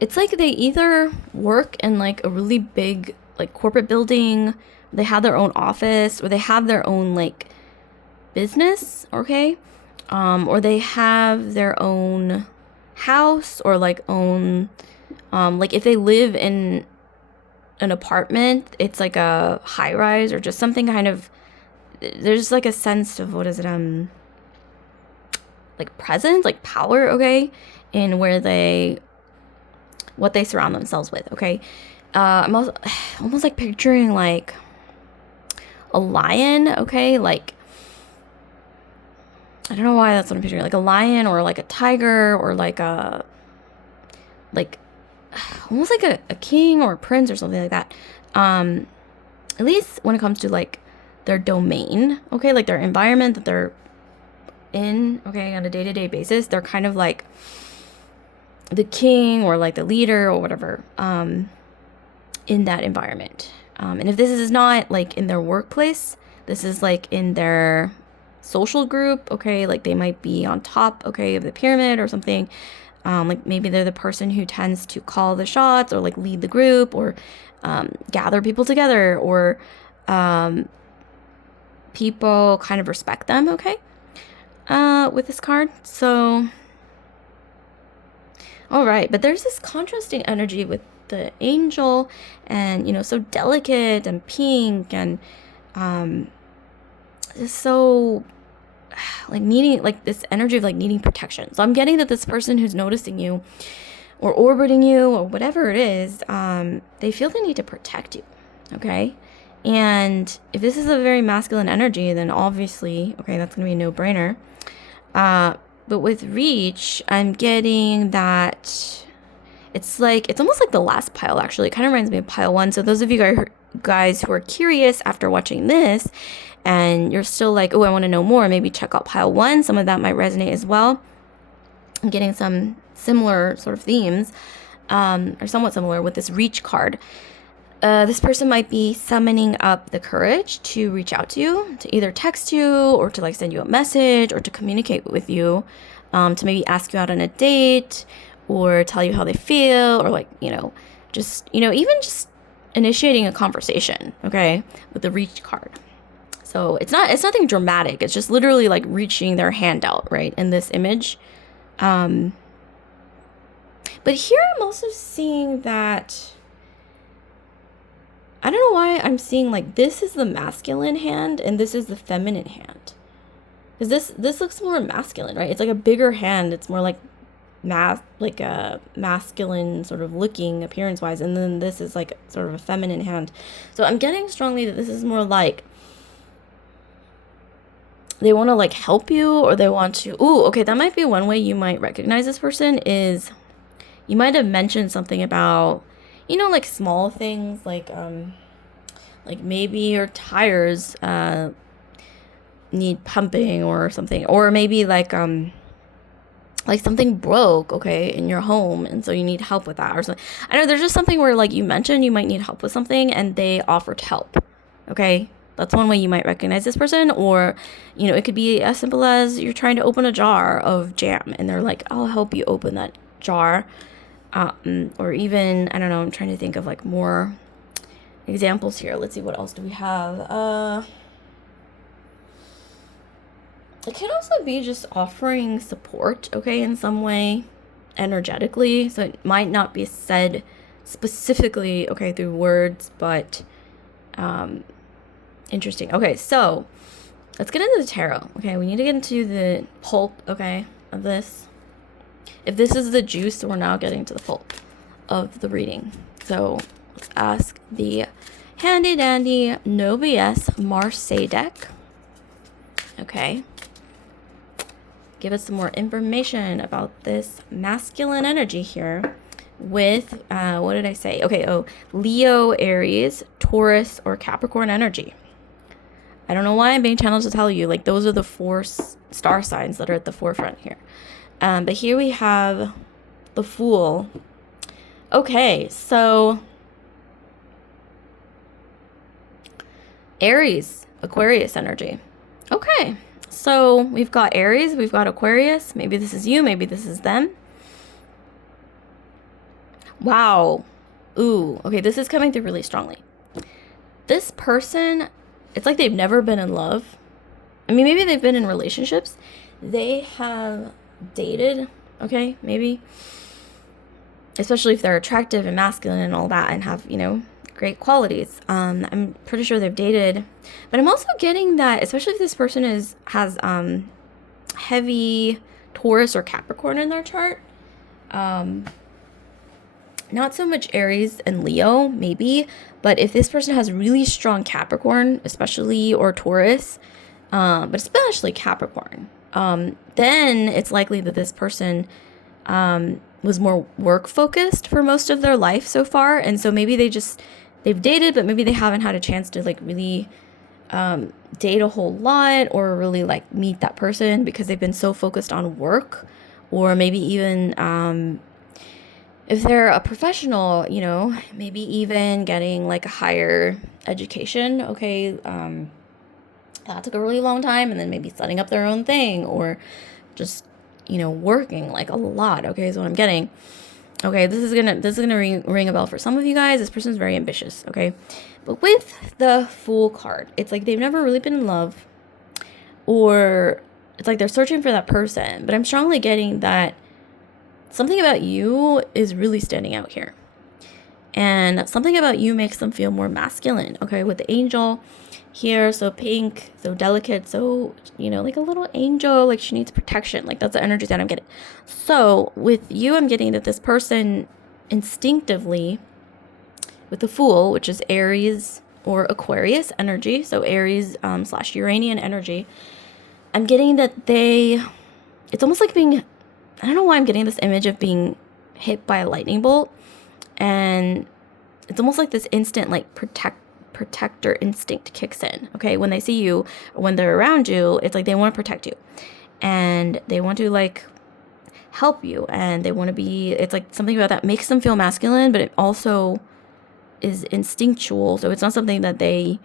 It's like they either work in like a really big like corporate building, they have their own office, or they have their own like business, okay? Or they have their own house or like own like if they live in an apartment, it's like a high rise or just something kind of, there's like a sense of like presence, like power, okay, in what they surround themselves with, okay. I'm also almost like picturing like a lion, okay, like I don't know why that's what I'm picturing, like a lion or like a tiger or like almost like a king or a prince or something like that. At least when it comes to like their domain, okay, like their environment that they're in, okay, on a day-to-day basis, they're kind of like the king or like the leader or whatever in that environment. And if this is not like in their workplace, this is like in their social group, okay, like they might be on top, okay, of the pyramid or something. Like maybe they're the person who tends to call the shots or like lead the group or gather people together, or people kind of respect them, okay, with this card. So All right, but there's this contrasting energy with the angel, and so delicate and pink, and just so like needing, like this energy of like needing protection. So I'm getting that this person who's noticing you or orbiting you or whatever it is, they feel the need to protect you. Okay. And if this is a very masculine energy, then obviously, okay, that's going to be a no-brainer. But with reach, I'm getting that it's almost like the last pile, actually. It kind of reminds me of pile 1. So those of you guys who are curious after watching this and you're still like, oh, I want to know more, maybe check out pile 1. Some of that might resonate as well. I'm getting some similar sort of themes, or somewhat similar with this reach card. This person might be summoning up the courage to reach out to you, to either text you or to like send you a message or to communicate with you, to maybe ask you out on a date or tell you how they feel, or like, just, even just initiating a conversation, okay, with the reach card. So it's nothing dramatic. It's just literally like reaching their hand out, right, in this image. But here I'm also seeing that, I don't know why I'm seeing like this is the masculine hand and this is the feminine hand. Because this looks more masculine, right? It's like a bigger hand. It's more like like a masculine sort of looking appearance wise, and then this is like sort of a feminine hand. So I'm getting strongly that this is more like they want to like help you, or they want to, okay, that might be one way you might recognize this person is you might have mentioned something about, like small things, like maybe your tires need pumping or something, or maybe like something broke, okay, in your home, and so you need help with that or something. I know there's just something where like you mentioned you might need help with something and they offered help, okay? That's one way you might recognize this person. Or, it could be as simple as you're trying to open a jar of jam and they're like, I'll help you open that jar. Or even, I don't know, I'm trying to think of like more examples here. Let's see, what else do we have? It could also be just offering support, okay, in some way, energetically. So it might not be said specifically, okay, through words, but interesting. Okay, so let's get into the tarot. Okay, we need to get into the pulp, okay, of this. If this is the juice, we're now getting to the pulp of the reading. So let's ask the handy dandy No BS Marseille deck. Okay. Give us some more information about this masculine energy here with, what did I say? Okay, Leo, Aries, Taurus, or Capricorn energy. I don't know why I'm being channeled to tell you, like, those are the 4 star signs that are at the forefront here. But here we have the Fool. Okay, so Aries, Aquarius energy. Okay, so we've got Aries, we've got Aquarius. Maybe this is you, maybe this is them. Wow. Ooh, okay, this is coming through really strongly. This person, it's like they've never been in love. I mean, maybe they've been in relationships. They have dated, okay, maybe. Especially if they're attractive and masculine and all that and have, great qualities. I'm pretty sure they've dated. But I'm also getting that, especially if this person has heavy Taurus or Capricorn in their chart. Not so much Aries and Leo, maybe, but if this person has really strong Capricorn, especially, or Taurus, but especially Capricorn, then it's likely that this person was more work focused for most of their life so far. And so maybe they've dated, but maybe they haven't had a chance to like really date a whole lot or really like meet that person because they've been so focused on work. Or maybe even if they're a professional, maybe even getting like a higher education. Okay, that took a really long time, and then maybe setting up their own thing, or just working like a lot. Okay, is what I'm getting. Okay, this is gonna ring a bell for some of you guys. This person's very ambitious. Okay, but with the Fool card, it's like they've never really been in love, or it's like they're searching for that person. But I'm strongly getting that something about you is really standing out here. And something about you makes them feel more masculine, okay? With the angel here, so pink, so delicate, so, like a little angel, like she needs protection. Like that's the energy that I'm getting. So with you, I'm getting that this person instinctively, with the Fool, which is Aries or Aquarius energy, so Aries / Uranian energy, I'm getting that it's almost like being, I don't know why I'm getting this image of being hit by a lightning bolt. And it's almost like this instant, like, protector instinct kicks in, okay? When they see you, or when they're around you, it's like they want to protect you. And they want to, like, help you. And they want to be, it's like something about that makes them feel masculine, but it also is instinctual. So it's not something that they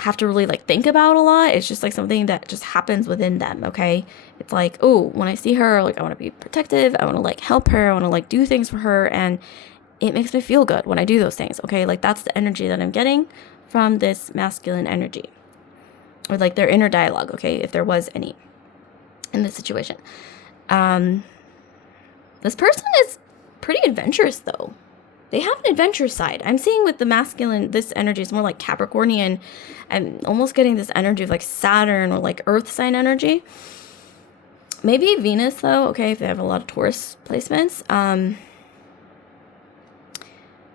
have to really, like, think about a lot. It's just, like, something that just happens within them, okay? It's like, oh, when I see her, like, I want to be protective. I want to, like, help her. I want to, like, do things for her. And it makes me feel good when I do those things, okay? Like, that's the energy that I'm getting from this masculine energy. Or, like, their inner dialogue, okay? If there was any in this situation. This person is pretty adventurous, though. They have an adventurous side. I'm seeing with the masculine, this energy is more like Capricornian. I'm almost getting this energy of, like, Saturn or, like, Earth sign energy. Maybe Venus, though, okay, if they have a lot of Taurus placements.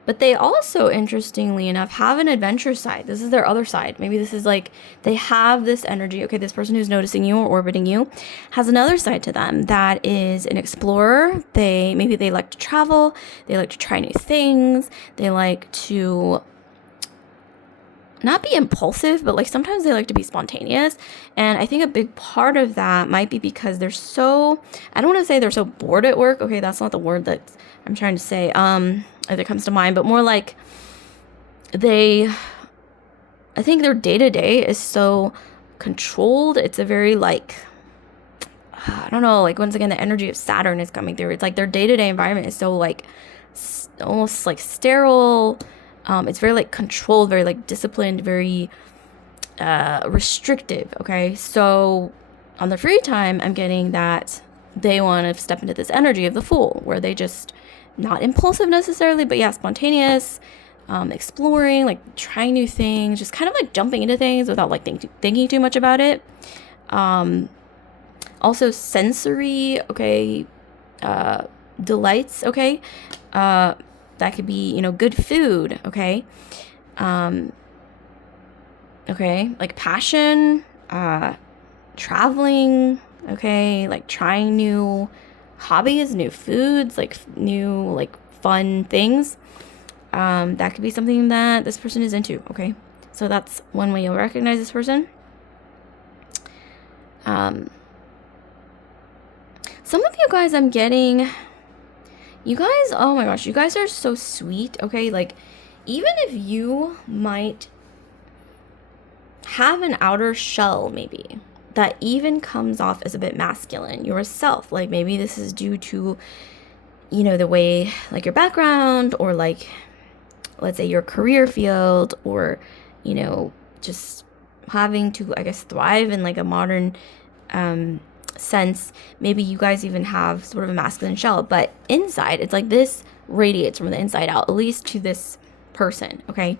But they also, interestingly enough, have an adventure side. This is their other side. Maybe this is like, they have this energy. Okay, this person who's noticing you or orbiting you has another side to them that is an explorer. Maybe they like to travel. They like to try new things. They like to not be impulsive, but, like, sometimes they like to be spontaneous. And I think a big part of that might be because I don't want to say they're so bored at work. Okay, that's not the word that I'm trying to say, that comes to mind, but more like I think their day-to-day is so controlled. It's a very, like, I don't know, like, once again, the energy of Saturn is coming through. It's like their day-to-day environment is so, like, almost like sterile. It's very, like, controlled, very, like, disciplined, very restrictive, okay? So on their free time, I'm getting that they want to step into this energy of the Fool, where they just, not impulsive necessarily, but yeah, spontaneous, exploring, like, trying new things, just kind of, like, jumping into things without, like, thinking too much about it. Also sensory, okay, delights, okay? That could be, good food, okay? Okay, like passion, traveling, okay? Like trying new hobbies, new foods, like new, like, fun things. That could be something that this person is into, okay? So that's one way you'll recognize this person. Some of you guys I'm getting, you guys, oh my gosh, you guys are so sweet, okay? Like, even if you might have an outer shell, maybe, that even comes off as a bit masculine yourself, like, maybe this is due to, the way, like, your background, or, like, let's say your career field, or, just having to, I guess, thrive in, like, a modern sense. Maybe you guys even have sort of a masculine shell, but inside, it's like this radiates from the inside out, at least to this person, okay?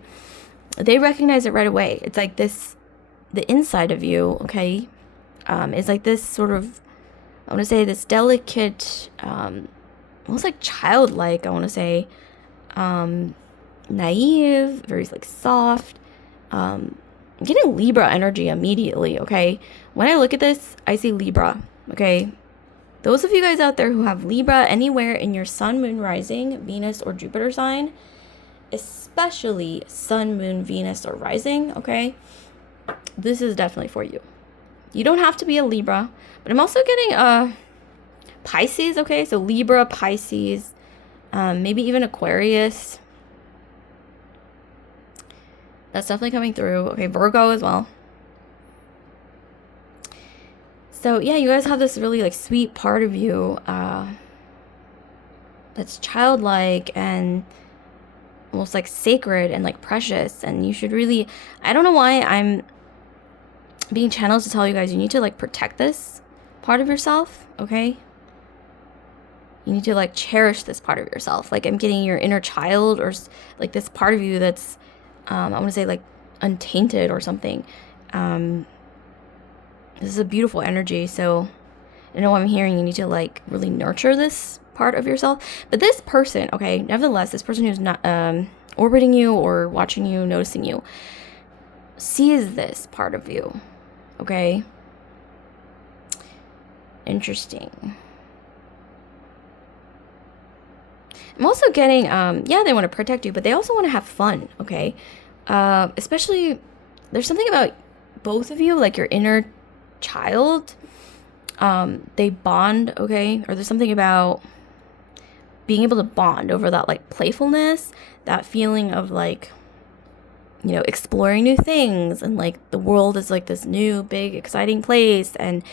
They recognize it right away. It's like this, the inside of you, okay, is like this sort of, I want to say, this delicate, almost like childlike, I want to say, naive, very, like, soft. I'm getting Libra energy immediately, okay? When I look at this, I see Libra, okay? Those of you guys out there who have Libra anywhere in your sun, moon, rising, Venus, or Jupiter sign, especially sun, moon, Venus, or rising, okay? This is definitely for you. You don't have to be a Libra, but I'm also getting Pisces, okay? So Libra, Pisces, maybe even Aquarius. That's definitely coming through. Okay, Virgo as well. So yeah, you guys have this really, like, sweet part of you that's childlike and almost, like, sacred and, like, precious. And you should really, I don't know why I'm being channeled to tell you guys, you need to, like, protect this part of yourself, okay? You need to like cherish this part of yourself. Like I'm getting your inner child, or like this part of you that's, I want to say like untainted or something. This is a beautiful energy. So I know I'm hearing you need to like really nurture this part of yourself. But this person, okay, nevertheless, this person who's not orbiting you or watching you, noticing you, sees this part of you. Okay. Interesting. I'm also getting, yeah, they want to protect you, but they also want to have fun, okay? Especially, there's something about both of you, like your inner child, they bond, okay? Or there's something about being able to bond over that, like, playfulness, that feeling of, like, you know, exploring new things, and, like, the world is, like, this new, big, exciting place, and,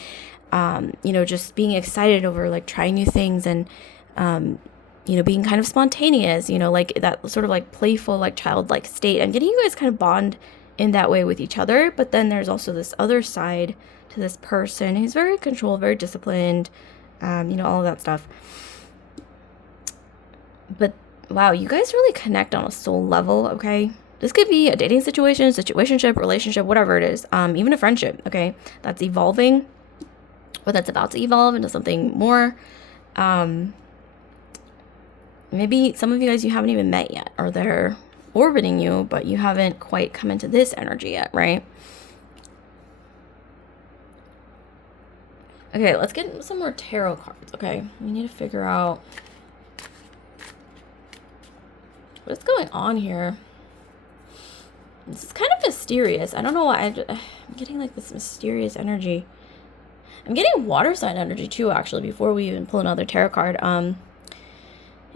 you know, just being excited over, like, trying new things, and, you know, being kind of spontaneous, you know, like that sort of like playful, like childlike state. I'm getting you guys kind of bond in that way with each other. But then there's also this other side to this person who's very controlled, very disciplined, you know, all of that stuff. But wow, you guys really connect on a soul level, okay? This could be a dating situation, situationship, relationship, whatever it is, even a friendship, okay? That's evolving, or that's about to evolve into something more. Maybe some of you guys you haven't even met yet, or they're orbiting you, but you haven't quite come into this energy yet, right? Okay, let's get some more tarot cards, okay? We need to figure out what's going on here. This is kind of mysterious. I don't know why. I'm getting like this mysterious energy. I'm getting water sign energy too, actually, before we even pull another tarot card.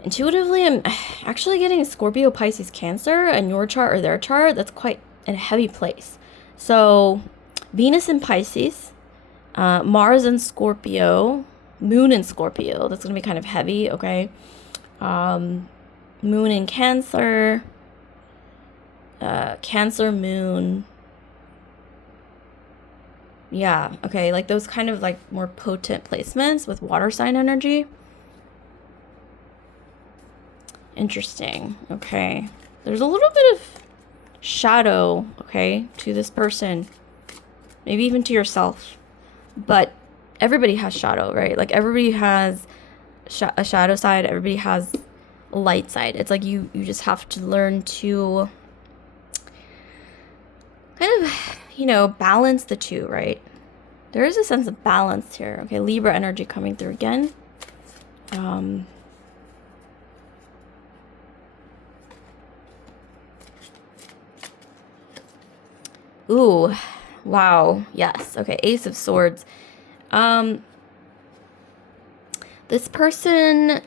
Intuitively, I'm actually getting a Scorpio, Pisces, Cancer in your chart or their chart. That's quite a heavy place. So Venus in Pisces, Mars in Scorpio, Moon in Scorpio. That's going to be kind of heavy, okay? Moon in Cancer, Cancer, Moon. Yeah, okay, like those kind of like more potent placements with water sign energy. Interesting. Okay. There's a little bit of shadow, okay, to this person. Maybe even to yourself. But everybody has shadow, right? Like everybody has a shadow side. Everybody has a light side. It's like you just have to learn to kind of, you know, balance the two, right? There is a sense of balance here. Okay, Libra energy coming through again. Ooh, wow. Yes. Okay, Ace of Swords. This person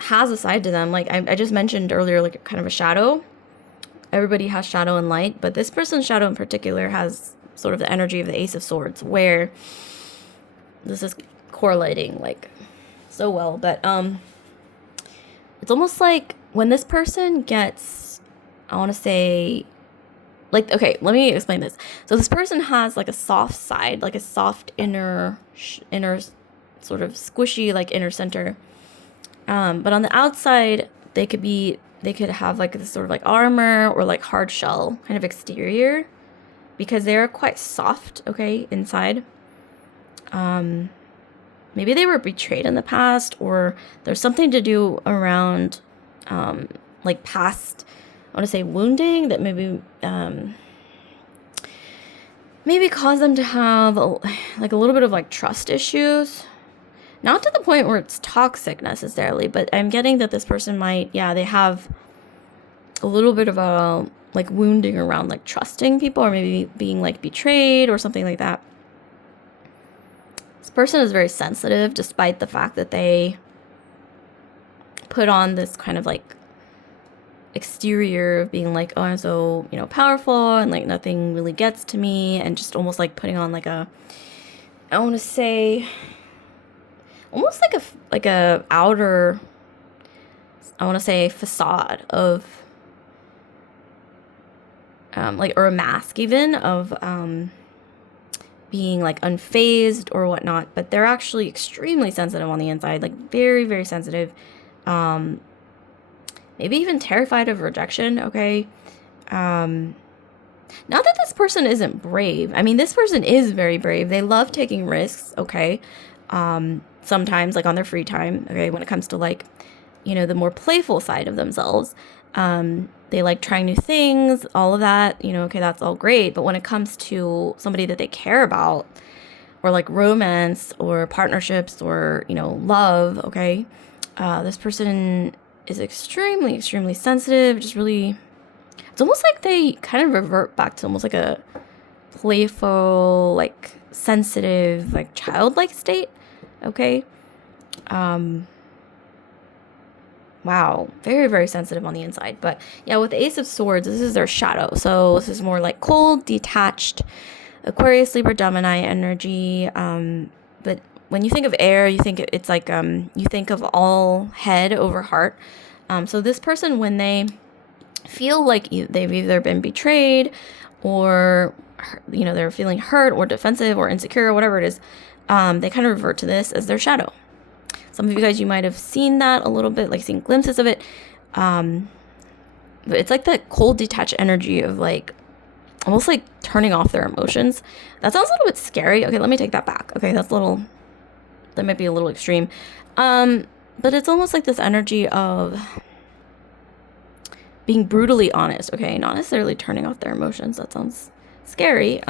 has a side to them. Like I just mentioned earlier, like kind of a shadow. Everybody has shadow and light, but this person's shadow in particular has sort of the energy of the Ace of Swords, where this is correlating like so well. But it's almost like when this person gets, I want to say, like, okay, let me explain this. So this person has like a soft side, like a soft inner sort of squishy, like inner center. But on the outside, they could have like this sort of like armor or like hard shell kind of exterior, because they're quite soft, okay, inside. Maybe they were betrayed in the past, or there's something to do around like past, I want to say, wounding that maybe cause them to have like a little bit of like trust issues. Not to the point where it's toxic necessarily, but I'm getting that this person might, yeah, they have a little bit of a like wounding around like trusting people, or maybe being like betrayed or something like that. This person is very sensitive, despite the fact that they put on this kind of like exterior of being like, oh, I'm so, you know, powerful, and like nothing really gets to me, and just almost like putting on like a, I want to say, almost like a outer, I want to say, facade of like, or a mask even of being like unfazed or whatnot, but they're actually extremely sensitive on the inside, like very, very sensitive. Maybe even terrified of rejection, okay? Not that this person isn't brave. I mean, this person is very brave. They love taking risks, okay? Sometimes, like on their free time, okay, when it comes to like, the more playful side of themselves. They like trying new things, all of that, okay, that's all great. But when it comes to somebody that they care about, or like romance or partnerships or, love, okay, this person is extremely, extremely sensitive, just really, it's almost like they kind of revert back to almost like a playful, like sensitive, like childlike state, okay? Wow, very, very sensitive on the inside. But yeah, with the Ace of Swords, this is their shadow. So this is more like cold, detached, Aquarius, Libra, Gemini energy. But when you think of air, you think it's like, you think of all head over heart. So this person, when they feel like they've either been betrayed or, they're feeling hurt or defensive or insecure or whatever it is, they kind of revert to this as their shadow. Some of you guys, you might have seen that a little bit, like seen glimpses of it. But it's like that cold, detached energy of like, almost like turning off their emotions. That sounds a little bit scary. Okay, let me take that back. Okay, that might be a little extreme. But it's almost like this energy of being brutally honest, okay? Not necessarily turning off their emotions. That sounds scary.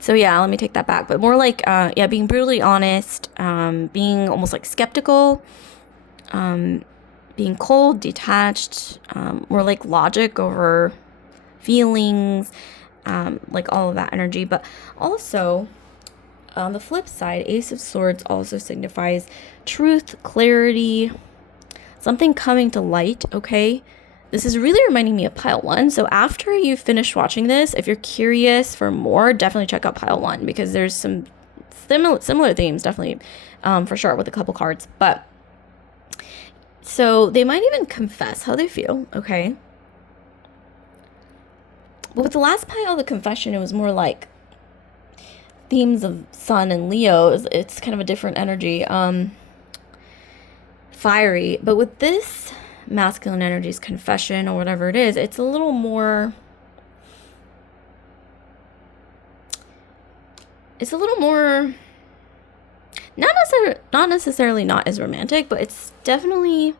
So yeah, let me take that back. But more like, being brutally honest, being almost like skeptical, being cold, detached, more like logic over feelings, like all of that energy. But also, on the flip side, Ace of Swords also signifies truth, clarity, something coming to light, okay? This is really reminding me of Pile 1. So after you finish watching this, if you're curious for more, definitely check out Pile 1 because there's some similar themes, definitely, for sure, with a couple cards. But so they might even confess how they feel, okay? But with the last pile, the confession, it was more like themes of Sun and Leo. It's kind of a different energy, fiery. But with this masculine energy's confession or whatever it is, it's a little more, not necessarily not as romantic, but it's definitely,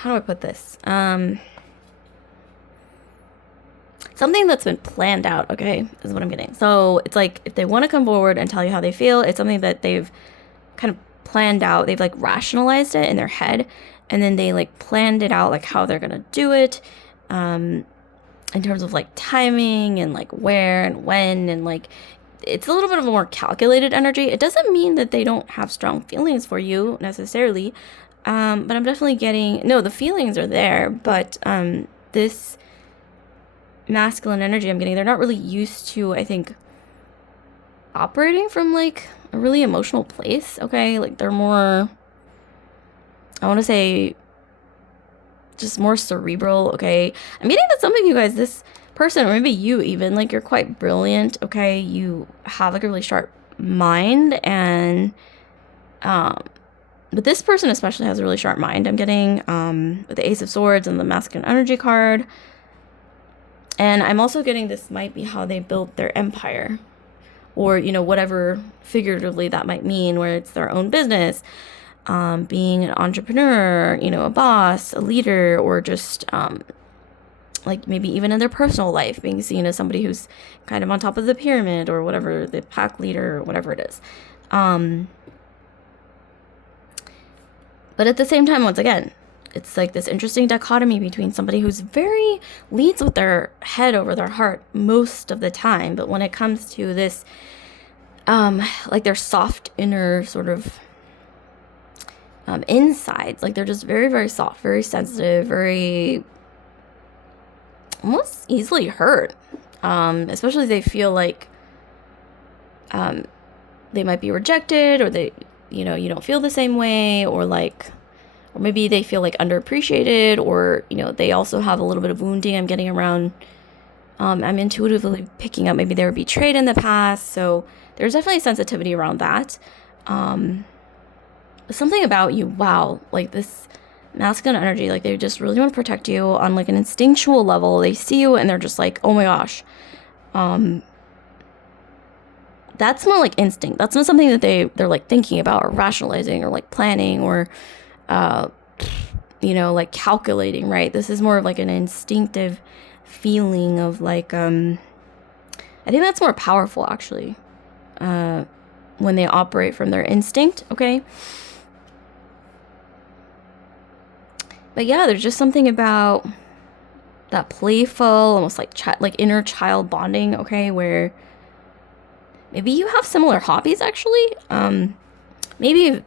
how do I put this? Something that's been planned out, okay, is what I'm getting. So it's like if they want to come forward and tell you how they feel, it's something that they've kind of planned out. They've like rationalized it in their head, and then they like planned it out, like how they're gonna do it, in terms of like timing and like where and when, and like it's a little bit of a more calculated energy. It doesn't mean that they don't have strong feelings for you necessarily, but I'm definitely getting, no, the feelings are there, but this masculine energy I'm getting, they're not really used to, I think, operating from like a really emotional place, okay? Like they're more, I want to say, just more cerebral, okay? I'm getting that some of you guys, this person, or maybe you even, like you're quite brilliant, okay? You have like a really sharp mind, and but this person especially has a really sharp mind, I'm getting, with the Ace of Swords and the masculine energy card. And I'm also getting this might be how they built their empire, or, whatever figuratively that might mean, where it's their own business, being an entrepreneur, a boss, a leader, or just like maybe even in their personal life, being seen as somebody who's kind of on top of the pyramid or whatever, the pack leader or whatever it is. But at the same time, once again, it's like this interesting dichotomy between somebody who's very leads with their head over their heart most of the time, but when it comes to this, like their soft inner sort of insides, like they're just very, very soft, very sensitive, very almost easily hurt, especially if they feel like they might be rejected, or they, you don't feel the same way, or like, or maybe they feel like underappreciated, or, they also have a little bit of wounding I'm getting around I'm intuitively picking up maybe they were betrayed in the past, so there's definitely sensitivity around that. Something about you, wow, like this masculine energy, like they just really want to protect you on like an instinctual level. They see you and they're just like, oh my gosh. That's more like instinct. That's not something that they're like thinking about or rationalizing or like planning or like calculating, right? This is more of like an instinctive feeling of like I think that's more powerful actually. When they operate from their instinct, okay? But yeah, there's just something about that playful, almost like like inner child bonding, okay, where maybe you have similar hobbies actually. Maybe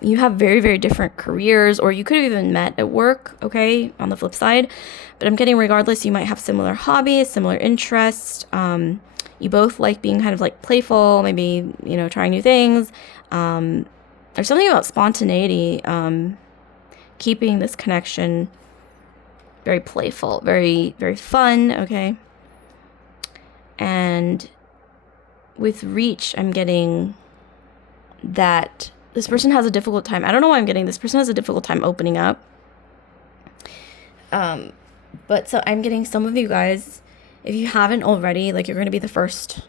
you have very, very different careers, or you could have even met at work, okay, on the flip side. But I'm getting regardless, you might have similar hobbies, similar interests. You both like being kind of like playful, maybe, trying new things. There's something about spontaneity, keeping this connection very playful, very, very fun, okay? And with reach, I'm getting that this person has a difficult time. I don't know why I'm getting this person has a difficult time opening up. But so I'm getting some of you guys, if you haven't already, like you're going to be the first,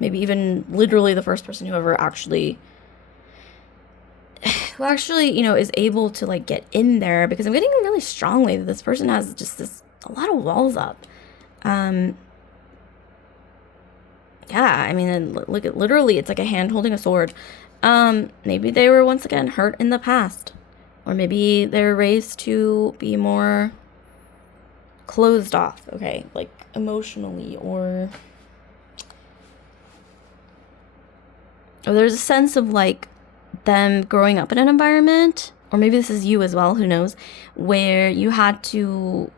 maybe even literally the first person who ever actually, is able to like get in there, because I'm getting really strongly that this person has just a lot of walls up. Yeah, I mean, look at literally, it's like a hand holding a sword. Maybe they were once again hurt in the past, or maybe they're raised to be more closed off, okay, like emotionally, or there's a sense of like them growing up in an environment, or maybe this is you as well, who knows, where you had to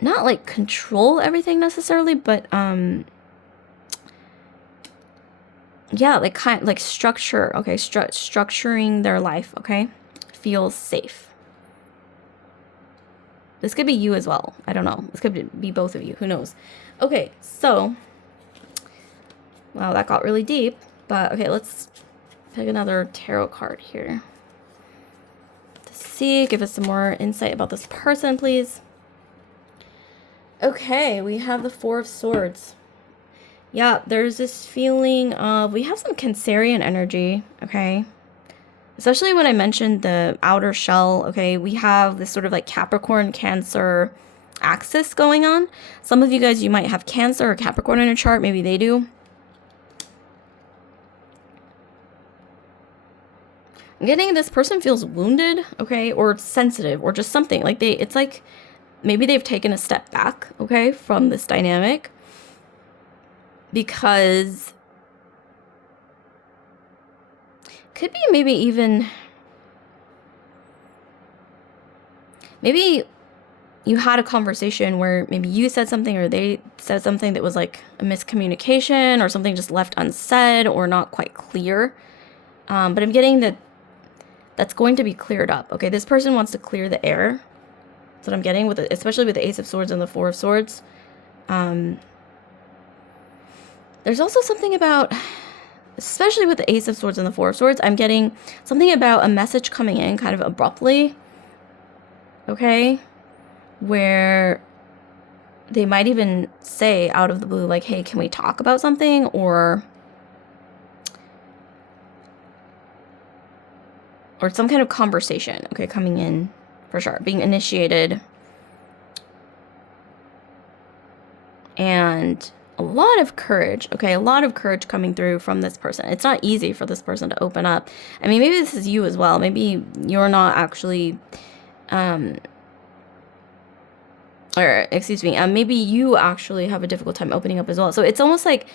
not like control everything necessarily, but like kind like structure, okay, structuring their life, okay, feels safe. This could be you as well. I don't know. This could be both of you. Who knows? Okay, so wow, that got really deep. But okay, let's pick another tarot card here to see. Give us some more insight about this person, please. Okay, we have the Four of Swords. Yeah, there's this feeling of, we have some Cancerian energy, okay? Especially when I mentioned the outer shell, okay? We have this sort of like Capricorn, Cancer axis going on. Some of you guys, you might have Cancer or Capricorn in your chart. Maybe they do. I'm getting this person feels wounded, okay? Or sensitive, or just something. Like it's like maybe they've taken a step back, okay, from this dynamic. Because could be maybe you had a conversation where maybe you said something or they said something that was like a miscommunication, or something just left unsaid or not quite clear. But I'm getting that's going to be cleared up. Okay, this person wants to clear the air. That's what I'm getting with it, especially with the Ace of Swords and the Four of Swords. There's also something about, especially with the Ace of Swords and the Four of Swords, I'm getting something about a message coming in kind of abruptly, okay? Where they might even say out of the blue, like, hey, can we talk about something? Or some kind of conversation, okay, coming in for sure, being initiated. And a lot of courage, okay? A lot of courage coming through from this person. It's not easy for this person to open up. I mean, maybe this is you as well. Maybe you're not actually, maybe you actually have a difficult time opening up as well. So it's almost like,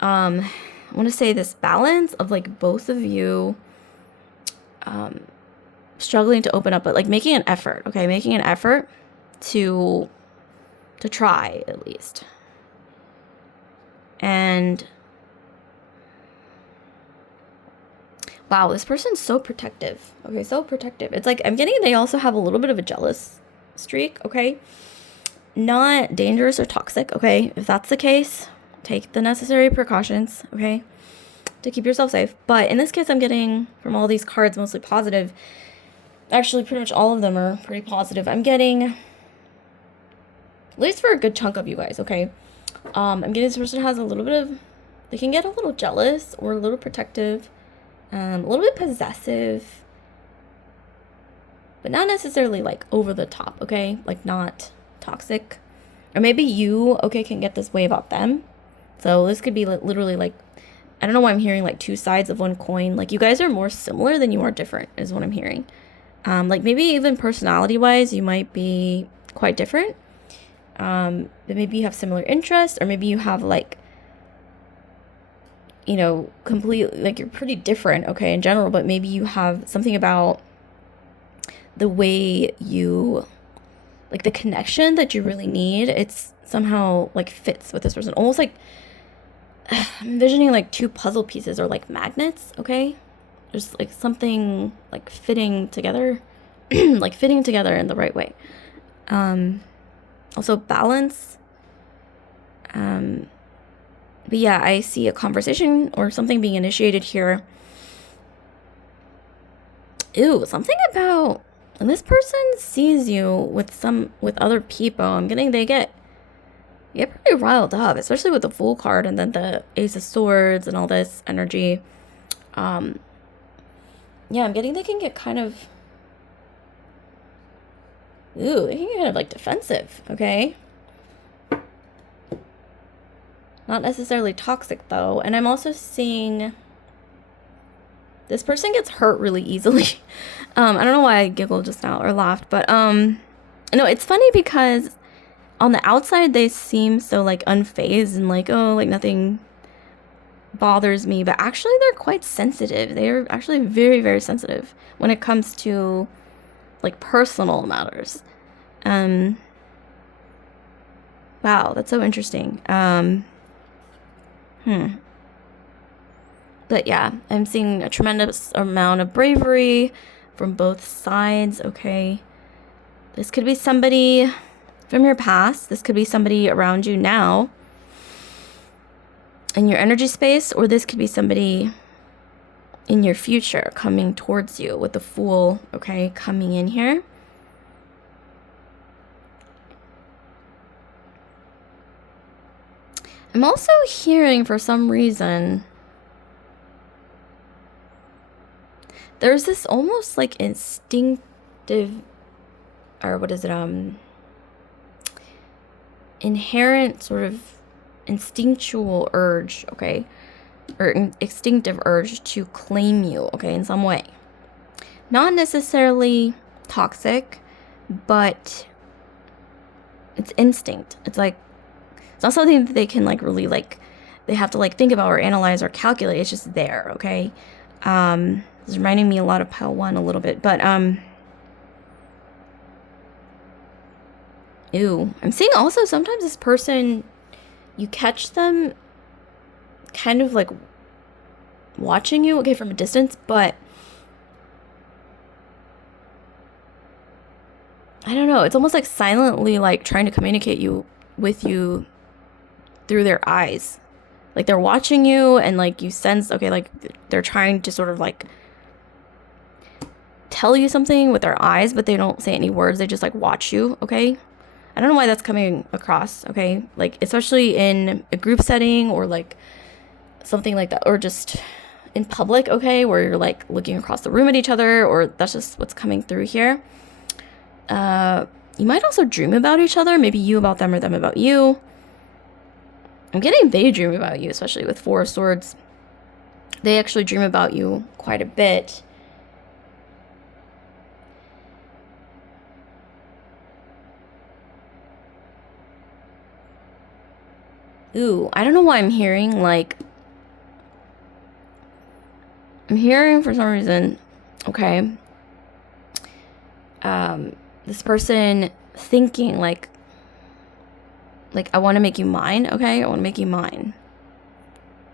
I want to say this balance of like both of you, struggling to open up, but like making an effort, okay? Making an effort to try at least. And wow, this person's so protective. Okay, so protective. It's like I'm getting they also have a little bit of a jealous streak, okay? not dangerous or toxic, okay? If that's the case, take the necessary precautions, okay, to keep yourself safe. But in this case, I'm getting from all these cards mostly positive. Actually, pretty much all of them are pretty positive. I'm getting, at least for a good chunk of you guys, okay? I'm getting this person has a little bit of, they can get a little jealous or a little protective, a little bit possessive, but not necessarily like over the top, okay? Like not toxic. Or maybe you, okay, can get this way about them. So this could be literally like, I don't know why I'm hearing like two sides of one coin. Like you guys are more similar than you are different is what I'm hearing. Like maybe even personality wise, you might be quite different. But maybe you have similar interests, or maybe you have like, you know, completely, like you're pretty different, okay, in general, but maybe you have something about the way you, like the connection that you really need, it's somehow like fits with this person. Almost like, I'm envisioning like two puzzle pieces or like magnets, okay? There's like something like fitting together, like fitting together in the right way. Also balance. But yeah, I see a conversation or something being initiated here. Ooh, something about when this person sees you with other people, I'm getting they get pretty riled up, especially with the Fool card and then the Ace of Swords and all this energy. Yeah, I'm getting they can get kind of, they can get kind of like defensive, okay? Not necessarily toxic though. And I'm also seeing this person gets hurt really easily. I don't know why I giggled just now or laughed, but no, it's funny because on the outside they seem so like unfazed and like, oh, like nothing bothers me, but actually they're quite sensitive. They're actually very, very sensitive when it comes to like personal matters. Wow, that's so interesting. But yeah, I'm seeing a tremendous amount of bravery from both sides, okay? This could be somebody from your past. This could be somebody around you now in your energy space, or this could be somebody in your future coming towards you with the Fool, okay, coming in here. I'm also hearing for some reason there's this almost like instinctive, or what is it, inherent sort of instinctual urge, okay, or instinctive urge to claim you, okay, in some way. Not necessarily toxic, but it's instinct. It's like, it's not something that they can like really like, they have to like think about or analyze or calculate. It's just there, okay? It's reminding me a lot of Pile 1 a little bit, but I'm seeing also sometimes this person, you catch them kind of like watching you, okay, from a distance, but I don't know, it's almost like silently like trying to communicate with you through their eyes. Like they're watching you and like you sense, okay, like they're trying to sort of like tell you something with their eyes, but they don't say any words. They just like watch you, okay? I don't know why that's coming across, okay? Like especially in a group setting or like something like that, or just in public, okay, where you're like looking across the room at each other, or that's just what's coming through here. You might also dream about each other, maybe you about them or them about you. I'm getting they dream about you, especially with Four of Swords. They actually dream about you quite a bit. I don't know why I'm hearing like, I'm hearing for some reason, okay, this person thinking like I want to make you mine, okay? I want to make you mine.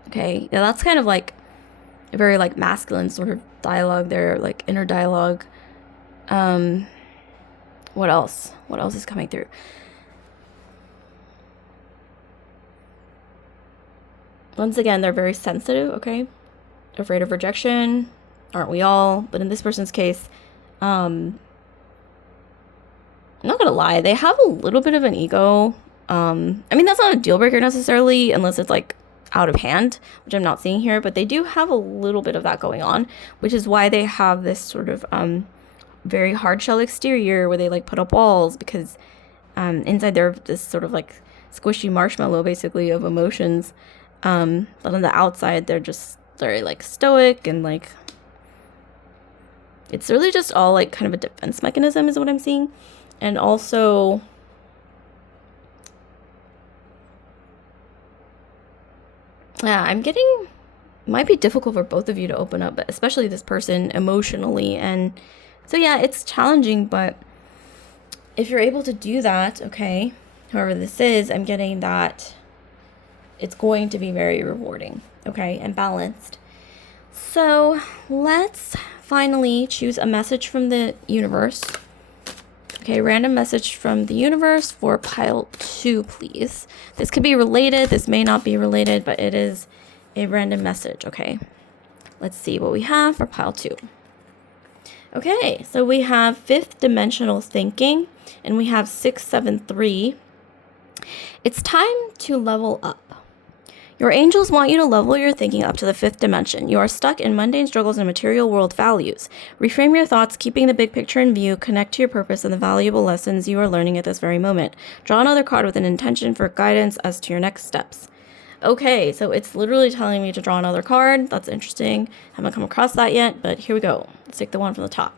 Okay, yeah, that's kind of like a very like masculine sort of dialogue there, like inner dialogue. What else? What else is coming through? Once again, they're very sensitive, okay? Afraid of rejection. Aren't we all? But in this person's case, I'm not gonna lie, they have a little bit of an ego. I mean, that's not a deal breaker necessarily, unless it's like out of hand, which I'm not seeing here, but they do have a little bit of that going on, which is why they have this sort of very hard shell exterior where they like put up walls, because inside they're this sort of like squishy marshmallow basically of emotions, but on the outside they're just very like stoic, and like it's really just all like kind of a defense mechanism is what I'm seeing. And also yeah, I'm getting, might be difficult for both of you to open up, but especially this person emotionally. And so yeah, it's challenging, but if you're able to do that, okay, whoever this is, I'm getting that it's going to be very rewarding, okay, and balanced. So let's finally choose a message from the universe. Okay, random message from the universe for pile 2, please. This could be related, this may not be related, but it is a random message, okay? Let's see what we have for pile 2. Okay, so we have 5th dimensional thinking, and we have 673. It's time to level up. Your angels want you to level your thinking up to the 5th dimension. You are stuck in mundane struggles and material world values. Reframe your thoughts, keeping the big picture in view. Connect to your purpose and the valuable lessons you are learning at this very moment. Draw another card with an intention for guidance as to your next steps. Okay, so it's literally telling me to draw another card. That's interesting. Haven't come across that yet, but here we go. Let's take the one from the top.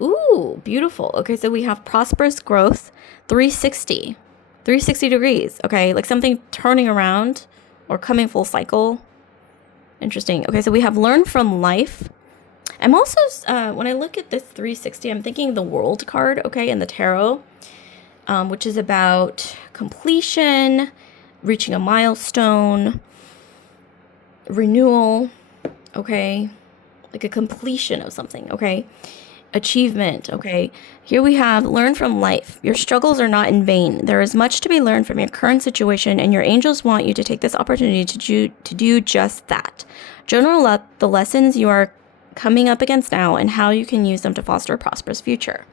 Ooh, beautiful. Okay, so we have prosperous growth, 360. 360 degrees, okay? Like something turning around or coming full cycle. Interesting. Okay, so we have learn from life. I'm also, when I look at this 360, I'm thinking the world card, okay, in the tarot, which is about completion, reaching a milestone, renewal, okay, like a completion of something, okay, achievement, okay. Here we have learn from life. Your struggles are not in vain. There is much to be learned from your current situation, and your angels want you to take this opportunity to do just that. Journal up the lessons you are coming up against now and how you can use them to foster a prosperous future.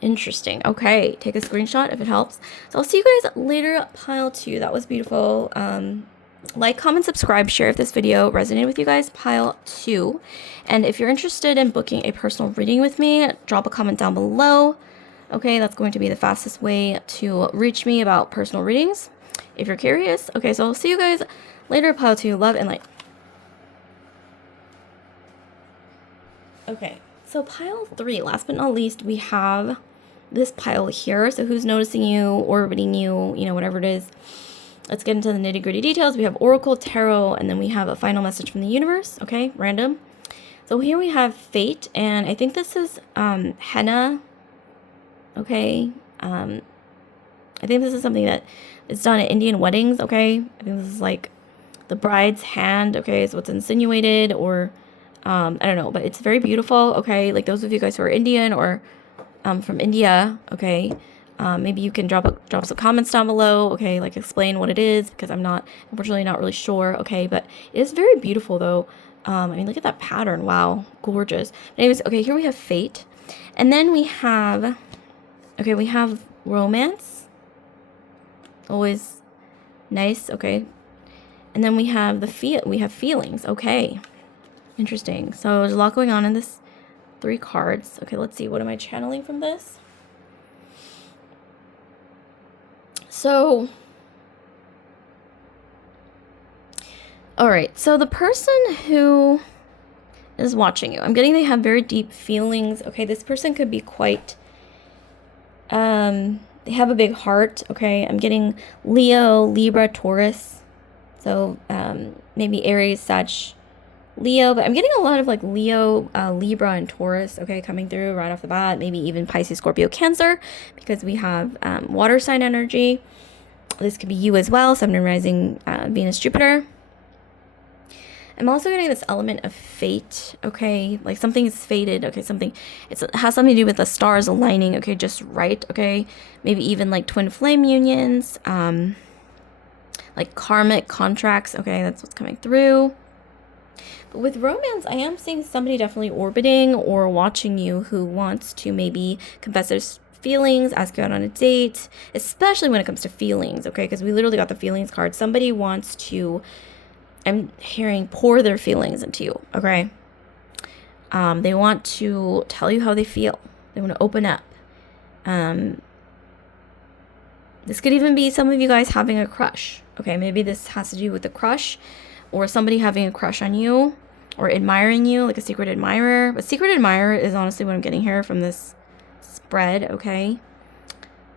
Interesting. Okay, take a screenshot if it helps. So I'll see you guys later, pile 2. That was beautiful. Like, comment, subscribe, share if this video resonated with you guys, pile 2. And if you're interested in booking a personal reading with me, drop a comment down below. Okay, that's going to be the fastest way to reach me about personal readings, if you're curious. Okay, so I'll see you guys later, pile 2. Love and light. Okay, so pile 3, last but not least, we have this pile here. So who's noticing you, orbiting you, you know, whatever it is. Let's get into the nitty-gritty details. We have Oracle, Tarot, and then we have a final message from the universe. Okay, random. So here we have Fate, and I think this is henna. Okay, I think this is something that is done at Indian weddings. Okay, I think this is like the bride's hand. Okay, so it's insinuated, or I don't know, but it's very beautiful. Okay, like those of you guys who are Indian or from India. Okay. Maybe you can drop some comments down below, okay, like explain what it is, because I'm unfortunately not really sure, okay, but it is very beautiful though. I mean, look at that pattern, wow, gorgeous. Anyways, okay, here we have Fate, and then we have, okay, we have Romance, always nice, okay, and then we have we have Feelings, okay, interesting. So there's a lot going on in this 3 cards. Okay, let's see, what am I channeling from this? So, all right, so the person who is watching you, I'm getting they have very deep feelings. Okay, this person could be quite, they have a big heart. Okay, I'm getting Leo, Libra, Taurus. So maybe Aries, Sag, Leo, but I'm getting a lot of like Leo, Libra, and Taurus, okay, coming through right off the bat. Maybe even Pisces, Scorpio, Cancer, because we have water sign energy. This could be you as well, Sun, Moon, Rising, Venus, Jupiter. I'm also getting this element of fate, okay, like something is fated, okay, it has something to do with the stars aligning, okay, just right, okay, maybe even like twin flame unions, like karmic contracts. Okay, that's what's coming through. But with romance, I am seeing somebody definitely orbiting or watching you who wants to maybe confess their feelings, ask you out on a date, especially when it comes to feelings, okay? Because we literally got the feelings card. Somebody wants to, I'm hearing, pour their feelings into you, okay? They want to tell you how they feel. They want to open up. This could even be some of you guys having a crush, okay? Maybe this has to do with a crush or somebody having a crush on you or admiring you, like a secret admirer. But secret admirer is honestly what I'm getting here from this spread, okay?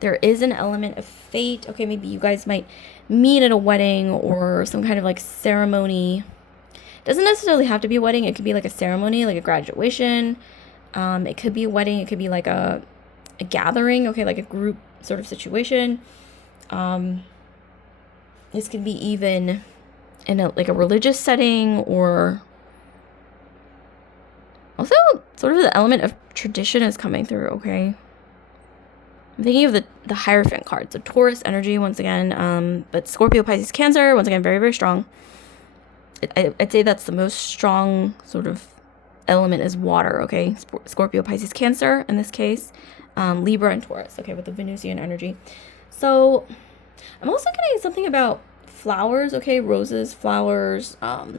There is an element of fate. Okay, maybe you guys might meet at a wedding or some kind of like ceremony. Doesn't necessarily have to be a wedding. It could be like a ceremony, like a graduation. It could be a wedding. It could be like a gathering, okay, like a group sort of situation. This could be even in a religious setting, or also sort of the element of tradition is coming through, okay? I'm thinking of the Hierophant card. So Taurus energy once again, but Scorpio, Pisces, Cancer, once again, very, very strong. I'd say that's the most strong sort of element is water, okay? Scorpio, Pisces, Cancer in this case. Libra and Taurus, okay, with the Venusian energy. So I'm also getting something about flowers, okay? Roses, flowers,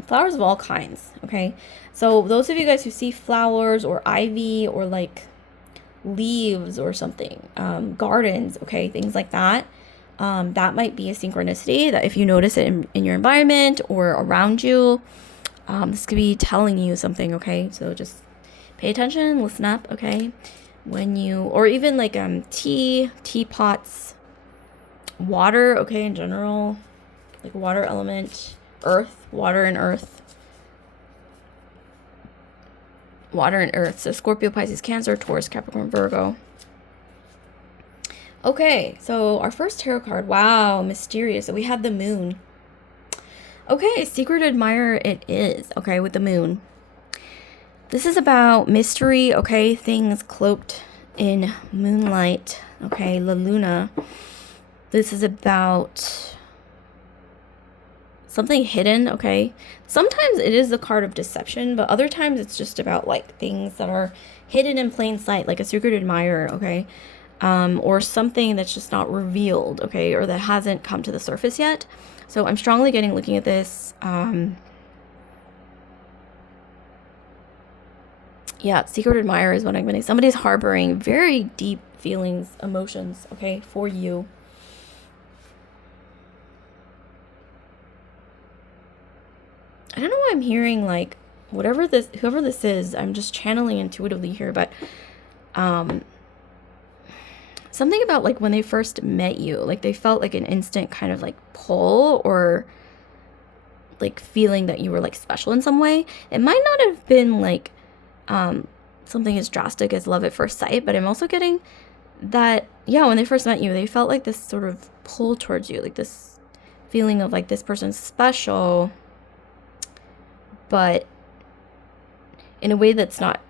flowers of all kinds, okay? So those of you guys who see flowers or ivy or like leaves or something, gardens, okay, things like that, that might be a synchronicity that if you notice it in your environment or around you, this could be telling you something, okay? So just pay attention, listen up, okay? When you, or even like teapots, water, okay, in general, like water element, earth, water and earth. Water and earth. So Scorpio, Pisces, Cancer, Taurus, Capricorn, Virgo. Okay, so our first tarot card. Wow, mysterious. So we had the moon. Okay, secret admirer it is. Okay, with the moon. This is about mystery, okay? Things cloaked in moonlight. Okay, La Luna. This is about something hidden, okay? Sometimes it is the card of deception, but other times it's just about like things that are hidden in plain sight, like a secret admirer, okay? Or something that's just not revealed, okay? Or that hasn't come to the surface yet. So I'm strongly looking at this. Yeah, secret admirer is what I'm getting. Somebody's harboring very deep feelings, emotions, okay, for you. I don't know why I'm hearing like whoever this is, I'm just channeling intuitively here, but something about like when they first met you, like they felt like an instant kind of like pull or like feeling that you were like special in some way. It might not have been like something as drastic as love at first sight, but I'm also getting that, yeah, when they first met you, they felt like this sort of pull towards you, like this feeling of like this person's special, but in a way that's not,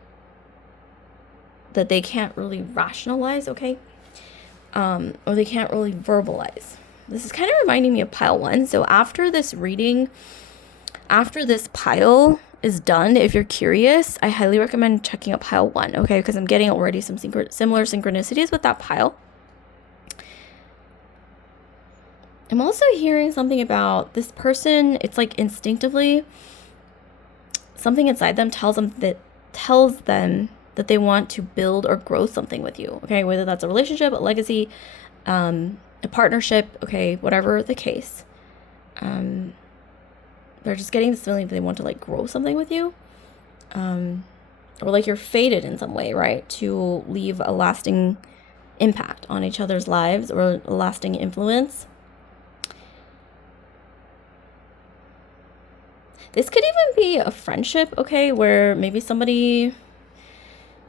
that they can't really rationalize, okay? Or they can't really verbalize. This is kind of reminding me of pile 1. So after this reading, after this pile is done, if you're curious, I highly recommend checking out pile 1, okay? Because I'm getting already some similar synchronicities with that pile. I'm also hearing something about this person. It's like instinctively something inside them tells them that they want to build or grow something with you, okay? Whether that's a relationship, a legacy, a partnership, okay, whatever the case. They're just getting this feeling that they want to like grow something with you, or like you're fated in some way, right, to leave a lasting impact on each other's lives or a lasting influence. This could even be a friendship, okay, where maybe somebody,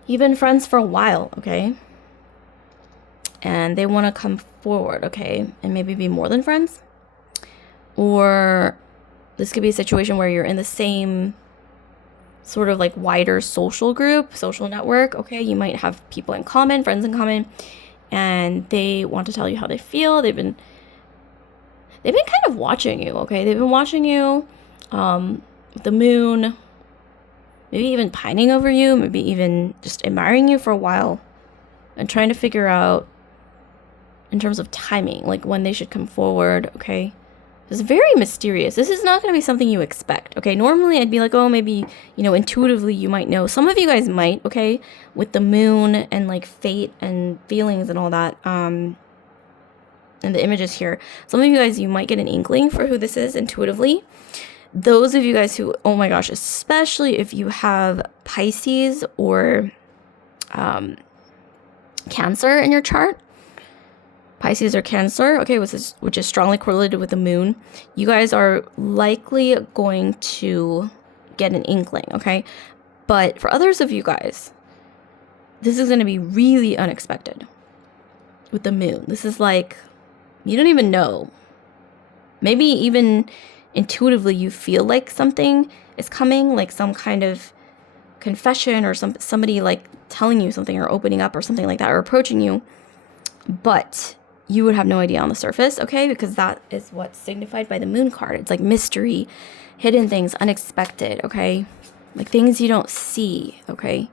you've been friends for a while, okay, and they want to come forward, okay, and maybe be more than friends. Or this could be a situation where you're in the same sort of like wider social group, social network, okay? You might have people in common, friends in common, and they want to tell you how they feel. they've been kind of watching you, okay? They've been watching you, the moon, maybe even pining over you, maybe even just admiring you for a while and trying to figure out in terms of timing, like when they should come forward, okay? It's very mysterious. This is not going to be something you expect, okay? Normally, I'd be like, oh, maybe, intuitively you might know. Some of you guys might, okay? With the moon and, like, fate and feelings and all that, and the images here. Some of you guys, you might get an inkling for who this is intuitively. Those of you guys who, oh my gosh, especially if you have Pisces or Cancer in your chart, Pisces or Cancer, okay, which is strongly correlated with the moon, you guys are likely going to get an inkling, okay? But for others of you guys, this is going to be really unexpected with the moon. This is like, you don't even know. Maybe even intuitively you feel like something is coming, like some kind of confession or somebody like telling you something or opening up or something like that or approaching you. But you would have no idea on the surface, okay? Because that is what's signified by the moon card. It's like mystery, hidden things, unexpected, okay? Like things you don't see, okay?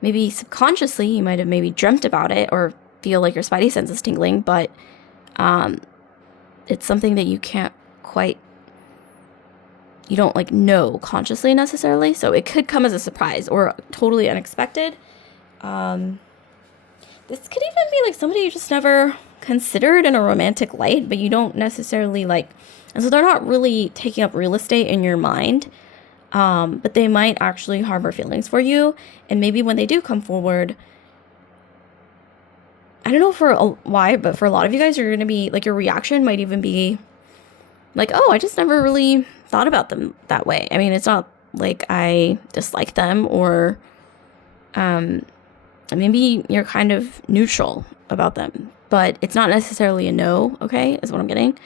Maybe subconsciously you might have maybe dreamt about it or feel like your spidey sense is tingling, but it's something that you don't like know consciously necessarily. So it could come as a surprise or totally unexpected. This could even be like somebody you just never considered in a romantic light, but you don't necessarily like, and so they're not really taking up real estate in your mind, but they might actually harbor feelings for you. And maybe when they do come forward, I don't know why, but for a lot of you guys, you're going to be like, your reaction might even be like, oh, I just never really thought about them that way. I mean, it's not like I dislike them or, maybe you're kind of neutral about them, but it's not necessarily a no, okay, is what I'm getting.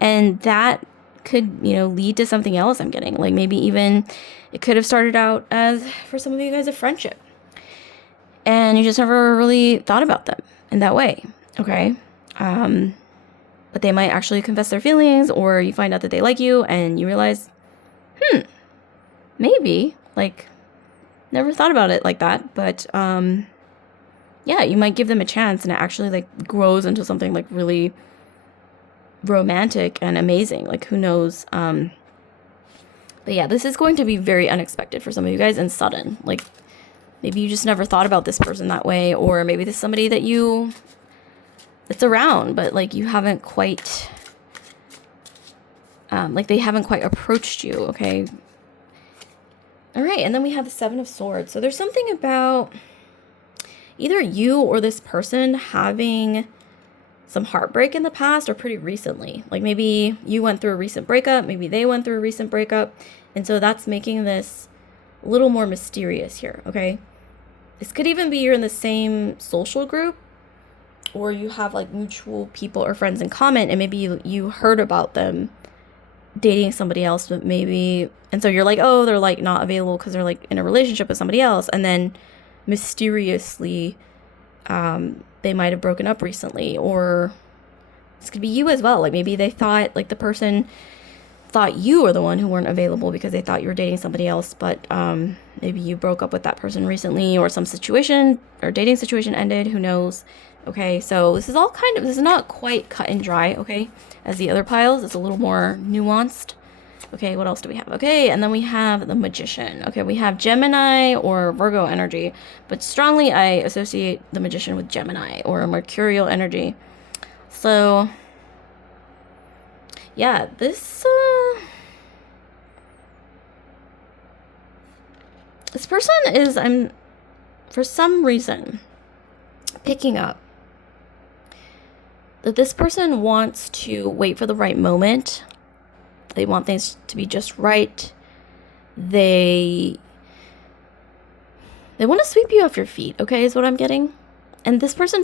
And that could, lead to something else I'm getting. Like maybe even it could have started out as, for some of you guys, a friendship. And you just never really thought about them in that way, okay? But they might actually confess their feelings, or you find out that they like you and you realize, maybe, like, never thought about it like that, but, yeah, you might give them a chance and it actually like grows into something like really romantic and amazing. Like who knows? But yeah, this is going to be very unexpected for some of you guys and sudden. Like maybe you just never thought about this person that way, or maybe this is somebody that's around, but like you haven't quite, like they haven't quite approached you. Okay. All right. And then we have the Seven of Swords. So there's something about either you or this person having some heartbreak in the past or pretty recently. Like maybe you went through a recent breakup, maybe they went through a recent breakup. And so that's making this a little more mysterious here, okay? This could even be you're in the same social group, or you have like mutual people or friends in common, and maybe you heard about them dating somebody else, but maybe, and so you're like, oh, they're like not available because they're like in a relationship with somebody else, and then mysteriously they might have broken up recently. Or this could be you as well, like maybe they thought, like the person thought you were the one who weren't available because they thought you were dating somebody else, but maybe you broke up with that person recently, or some situation or dating situation ended, who knows. Okay, so this is all this is not quite cut and dry, okay, as the other piles. It's a little more nuanced. Okay, what else do we have? Okay, and then we have the Magician. Okay, we have Gemini or Virgo energy, but strongly I associate the Magician with Gemini or a Mercurial energy. So, yeah, this person is, I'm for some reason picking up that this person wants to wait for the right moment. They want things to be just right. They want to sweep you off your feet, okay, is what I'm getting. And this person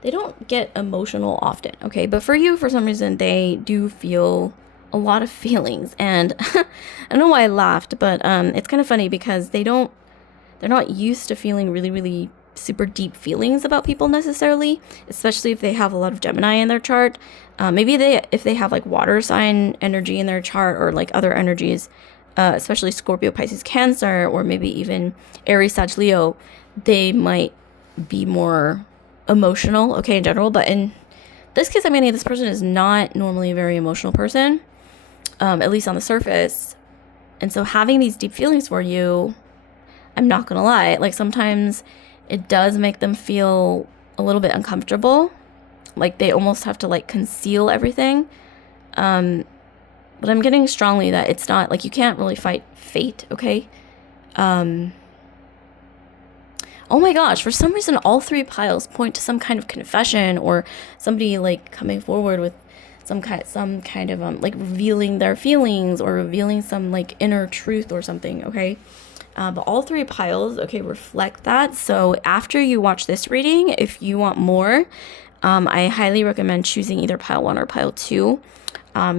they don't get emotional often, okay? But for you, for some reason, they do feel a lot of feelings. And I don't know why I laughed, but it's kind of funny because they're not used to feeling really, really super deep feelings about people necessarily, especially if they have a lot of Gemini in their chart. Maybe if they have like water sign energy in their chart, or like other energies, especially Scorpio, Pisces, Cancer, or maybe even Aries, Sag, Leo, they might be more emotional, okay, in general. But in this case, I'm getting this person is not normally a very emotional person, at least on the surface. And so having these deep feelings for you, I'm not gonna lie, like sometimes it does make them feel a little bit uncomfortable. Like they almost have to like conceal everything. But I'm getting strongly that it's not like you can't really fight fate, okay? Oh my gosh, for some reason all three piles point to some kind of confession, or somebody like coming forward with some kind of like revealing their feelings, or revealing some like inner truth or something, okay? But all three piles, okay, reflect that. So after you watch this reading, if you want more, I highly recommend choosing either pile 1 or pile 2,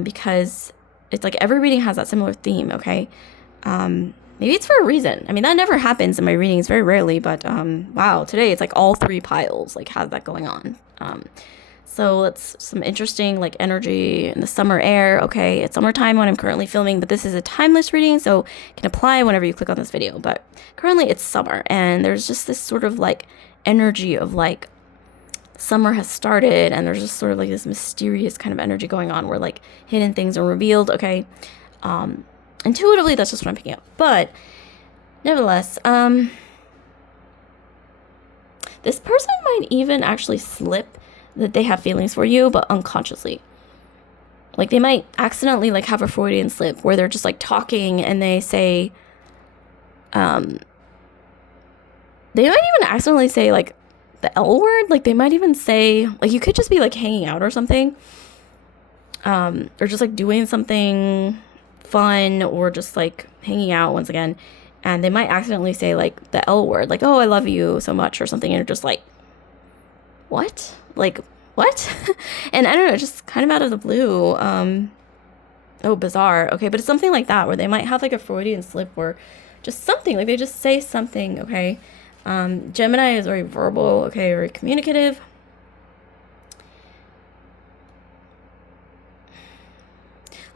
because it's like every reading has that similar theme, okay? Maybe it's for a reason. I mean, that never happens in my readings, very rarely, but wow, today it's like all three piles like has that going on. So it's some interesting like energy in the summer air. Okay, it's summertime when I'm currently filming, but this is a timeless reading, so it can apply whenever you click on this video. But currently it's summer, and there's just this sort of like energy of like summer has started, and there's just sort of like this mysterious kind of energy going on where like hidden things are revealed, okay? Intuitively, that's just what I'm picking up. But nevertheless, this person might even actually slip that they have feelings for you, but unconsciously. Like they might accidentally like have a Freudian slip where they're just like talking and they say, they might even accidentally say like the L word. Like they might even say, like you could just be like hanging out or something, or just like doing something fun, or just like hanging out once again, and they might accidentally say like the L word, like, oh, I love you so much or something, and you're just like, what? Like, what? And I don't know, just kind of out of the blue. Oh, bizarre. Okay, but it's something like that where they might have like a Freudian slip, or just something, like they just say something, okay? Gemini is very verbal, okay, very communicative.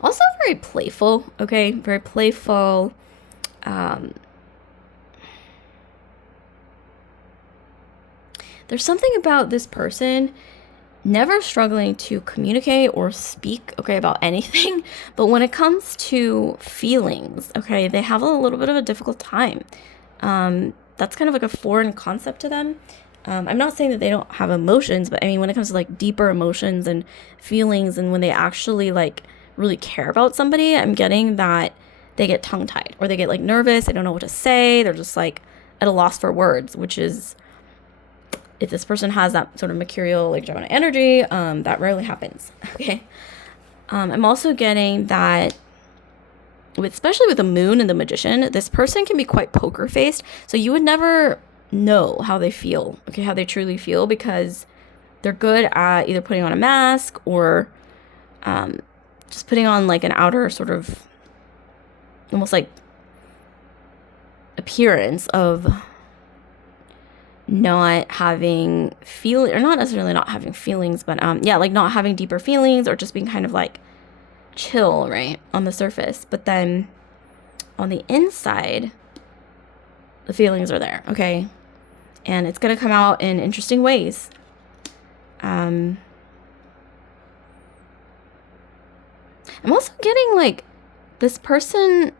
Also very playful, okay? Very playful. There's something about this person never struggling to communicate or speak, okay, about anything. But when it comes to feelings, okay, they have a little bit of a difficult time. That's kind of like a foreign concept to them. I'm not saying that they don't have emotions, but I mean, when it comes to like deeper emotions and feelings, and when they actually like really care about somebody, I'm getting that they get tongue-tied, or they get like nervous, they don't know what to say, they're just like at a loss for words, which is, if this person has that sort of mercurial like Gemini energy, that rarely happens, okay? I'm also getting that especially with the moon and the magician, this person can be quite poker faced, so you would never know how they feel, okay, how they truly feel, because they're good at either putting on a mask, or just putting on like an outer sort of almost like appearance of not having feel, or not necessarily not having feelings, but yeah, like not having deeper feelings, or just being kind of like chill, right, on the surface. But then on the inside, the feelings are there, okay? And it's gonna come out in interesting ways. I'm also getting like this person,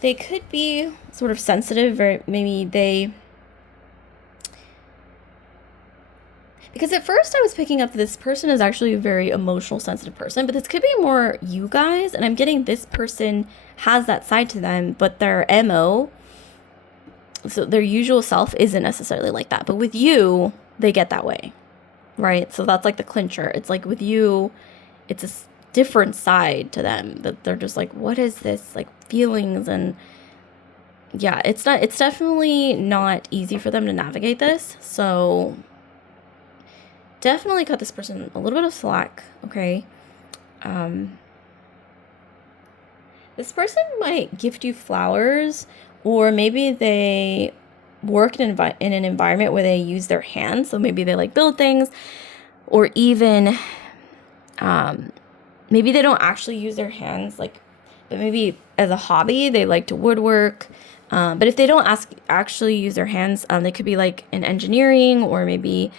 they could be sort of sensitive, or maybe they, because at first I was picking up this person is actually a very emotional, sensitive person, but this could be more you guys, and I'm getting this person has that side to them, but their MO, so their usual self, isn't necessarily like that. But with you, they get that way, right? So that's like the clincher. It's like with you, it's a different side to them, that they're just like, what is this, like feelings? And yeah, it's definitely not easy for them to navigate this. So definitely cut this person a little bit of slack, okay? This person might gift you flowers, or maybe they work in an environment where they use their hands. So maybe they like build things, or even maybe they don't actually use their hands, like, but maybe as a hobby they like to woodwork. But if they don't actually use their hands, they could be like in engineering, or maybe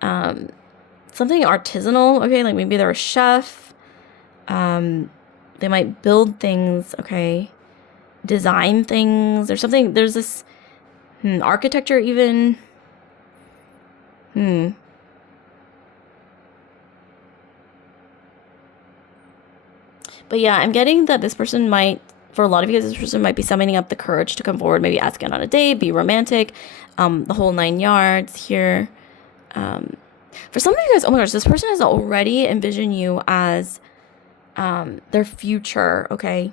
something artisanal. Okay, like maybe they're a chef. They might build things. Okay, design things or something. There's this architecture even. But yeah, I'm getting that this person might, for a lot of you guys, this person might be summoning up the courage to come forward, maybe asking on a date, be romantic, the whole 9 yards here. For some of you guys, oh my gosh, this person has already envisioned you as their future, okay?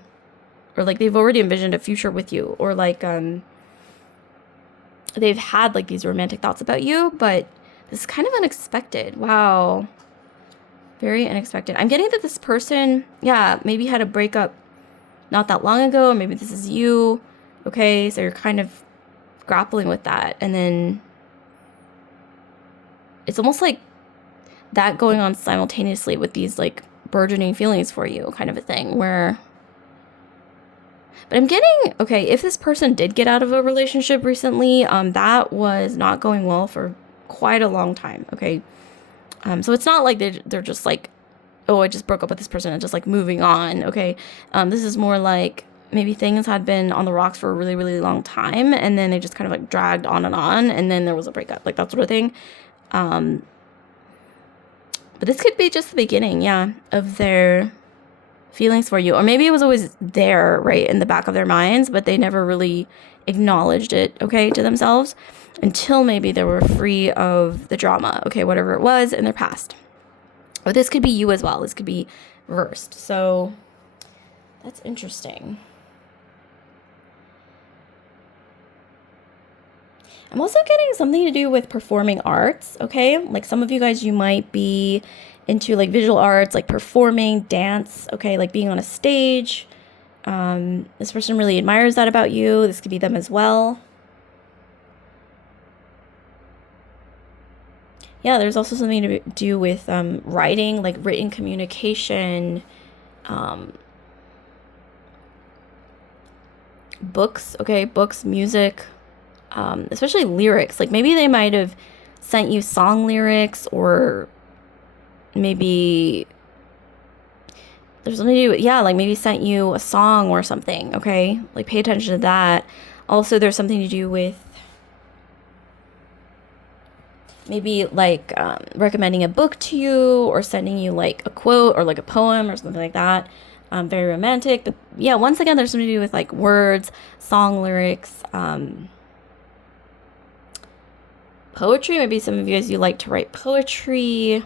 Or like they've already envisioned a future with you, or like they've had like these romantic thoughts about you, but this is kind of unexpected. Wow. Very unexpected. I'm getting that this person, yeah, maybe had a breakup not that long ago, or maybe this is you, okay? So you're kind of grappling with that. And then it's almost like that going on simultaneously with these like burgeoning feelings for you, kind of a thing where... But I'm getting, okay, if this person did get out of a relationship recently, that was not going well for quite a long time, okay? So it's not like they're just like, oh, I just broke up with this person and just like moving on, okay? This is more like maybe things had been on the rocks for a really, really long time, and then they just kind of like dragged on, and then there was a breakup, like that sort of thing. But this could be just the beginning, yeah, of their feelings for you. Or maybe it was always there, right, in the back of their minds, but they never really acknowledged it, okay, to themselves, until maybe they were free of the drama, okay, whatever it was in their past. Or this could be you as well. This could be reversed. So that's interesting. I'm also getting something to do with performing arts, okay? Like some of you guys, you might be into like visual arts, like performing, dance, okay, like being on a stage. This person really admires that about you. This could be them as well. Yeah, there's also something to do with writing, like written communication, books, okay, books, music, especially lyrics. Like maybe they might have sent you song lyrics, or maybe there's something to do with, yeah, like maybe sent you a song or something, okay? Like pay attention to that. Also, there's something to do with maybe like recommending a book to you, or sending you like a quote or like a poem or something like that. Very romantic. But yeah, once again, there's something to do with like words, song lyrics, poetry. Maybe some of you guys, you like to write poetry.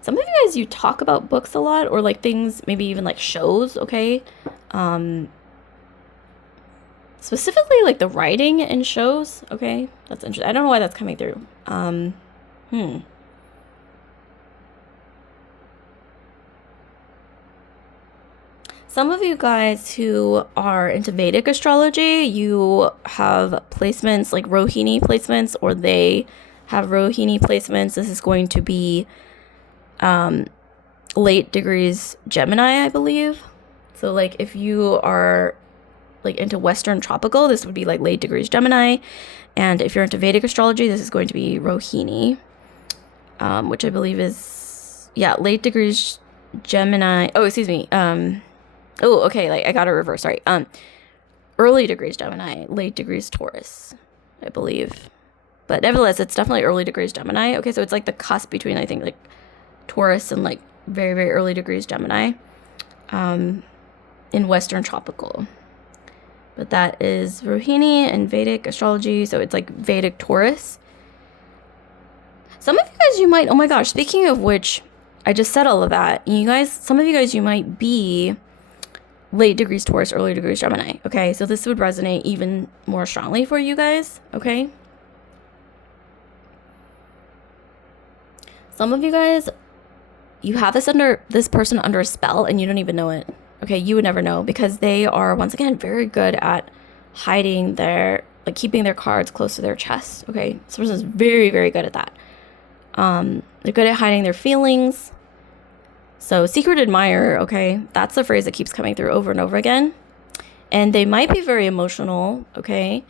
Some of you guys, you talk about books a lot, or like things, maybe even like shows, okay? Specifically like the writing in shows, okay? That's interesting. I don't know why that's coming through. Some of you guys who are into Vedic astrology, you have placements like Rohini placements, or they have Rohini placements. This is going to be late degrees Gemini, I believe. So like if you are like into Western tropical, this would be like late degrees Gemini. And if you're into Vedic astrology, this is going to be Rohini, which I believe is, yeah, late degrees Gemini. Oh, excuse me. Oh, okay, like I got it reversed, sorry. Early degrees Gemini, late degrees Taurus, I believe. But nevertheless, it's definitely early degrees Gemini. Okay, so it's like the cusp between, I think, like Taurus and like very, very early degrees Gemini in Western tropical. But that is Rohini and Vedic astrology, so it's like Vedic Taurus. Some of you guys, you might, oh my gosh, speaking of which, I just said all of that. You guys, some of you guys, you might be late degrees Taurus, early degrees Gemini, okay? So this would resonate even more strongly for you guys, okay? Some of you guys, you have this person under a spell and you don't even know it, okay? You would never know, because they are, once again, very good at hiding their, like keeping their cards close to their chest. Okay, this person is very, very good at that. They're good at hiding their feelings. So secret admirer, okay, that's a phrase that keeps coming through over and over again. And they might be very emotional, okay?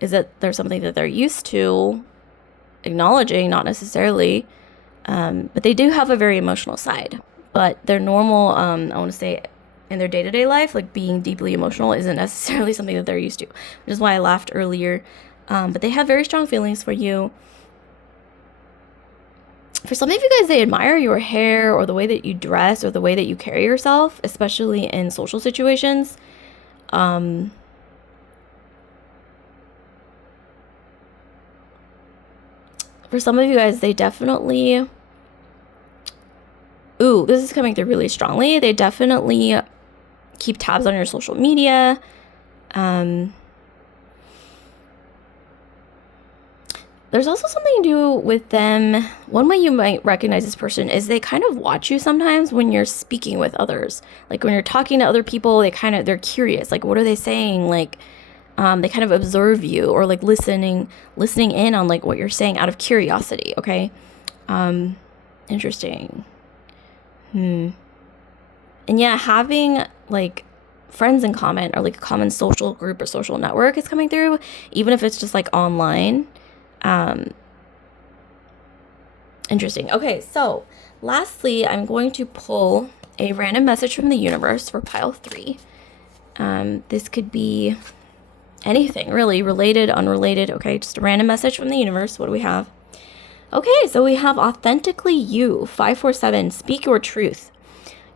Is that there's something that they're used to acknowledging, not necessarily. But they do have a very emotional side. But their normal, I want to say, in their day-to-day life, like being deeply emotional isn't necessarily something that they're used to, which is why I laughed earlier. But they have very strong feelings for you. For some of you guys, they admire your hair or the way that you dress or the way that you carry yourself, especially in social situations. For some of you guys, they definitely... Ooh, this is coming through really strongly. They definitely keep tabs on your social media. There's also something to do with them. One way you might recognize this person is they kind of watch you sometimes when you're speaking with others. Like when you're talking to other people, they're curious. Like, what are they saying? Like, they kind of observe you or like listening in on like what you're saying out of curiosity. Okay. Interesting. And yeah, having like friends in common or like a common social group or social network is coming through, even if it's just like online. Interesting. Okay, so lastly, I'm going to pull a random message from the universe for pile 3. This could be anything really, related, unrelated. Okay, just a random message from the universe. What do we have? Okay, so we have authentically you, 547, speak your truth.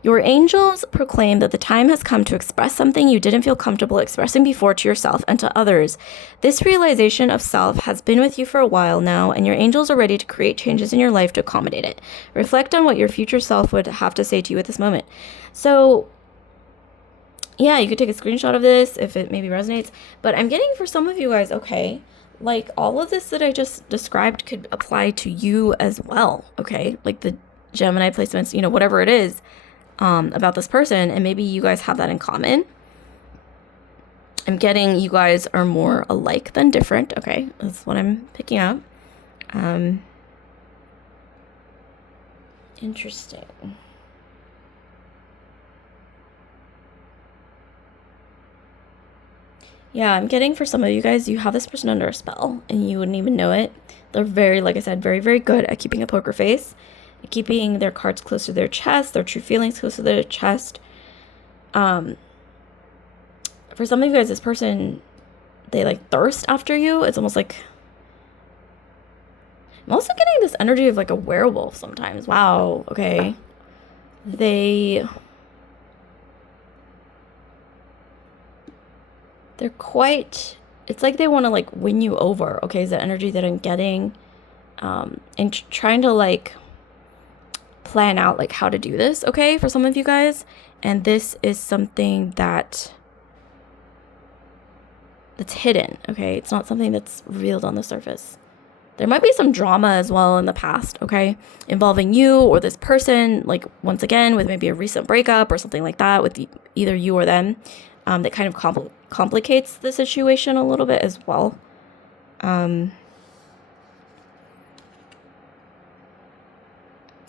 Your angels proclaim that the time has come to express something you didn't feel comfortable expressing before to yourself and to others. This realization of self has been with you for a while now, and your angels are ready to create changes in your life to accommodate it. Reflect on what your future self would have to say to you at this moment. So, yeah, you could take a screenshot of this if it maybe resonates. But I'm getting for some of you guys, okay, like all of this that I just described could apply to you as well, okay? Like the Gemini placements, you know, whatever it is. About this person, and maybe you guys have that in common. I'm getting you guys are more alike than different. Okay, that's what I'm picking up. Interesting. Yeah, I'm getting for some of you guys, you have this person under a spell and you wouldn't even know it. They're very, like I said, very, very good at keeping a poker face, keeping their cards close to their chest, their true feelings close to their chest. For some of you guys, this person, they like thirst after you. It's almost like, I'm also getting this energy of like a werewolf sometimes. Wow, okay. They're quite, it's like they want to like win you over, okay, is the energy that I'm getting. And trying to like plan out like how to do this, okay, for some of you guys. And this is something that's hidden, okay? It's not something that's revealed on the surface. There might be some drama as well in the past, okay, involving you or this person, like once again with maybe a recent breakup or something like that with either you or them, that kind of complicates the situation a little bit as well.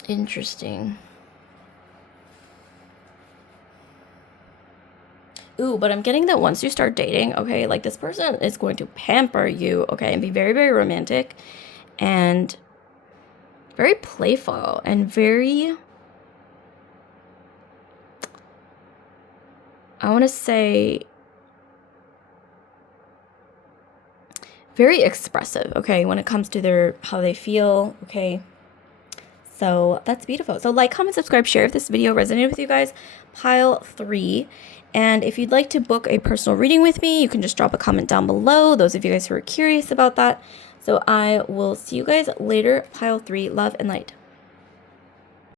Interesting. Ooh, but I'm getting that once you start dating, okay, like this person is going to pamper you, okay, and be very, very romantic and very playful and very, I want to say, very expressive, okay, when it comes to how they feel, okay. So that's beautiful. So like, comment, subscribe, share if this video resonated with you guys. Pile 3. And if you'd like to book a personal reading with me, you can just drop a comment down below. Those of you guys who are curious about that. So I will see you guys later. Pile 3. Love and light.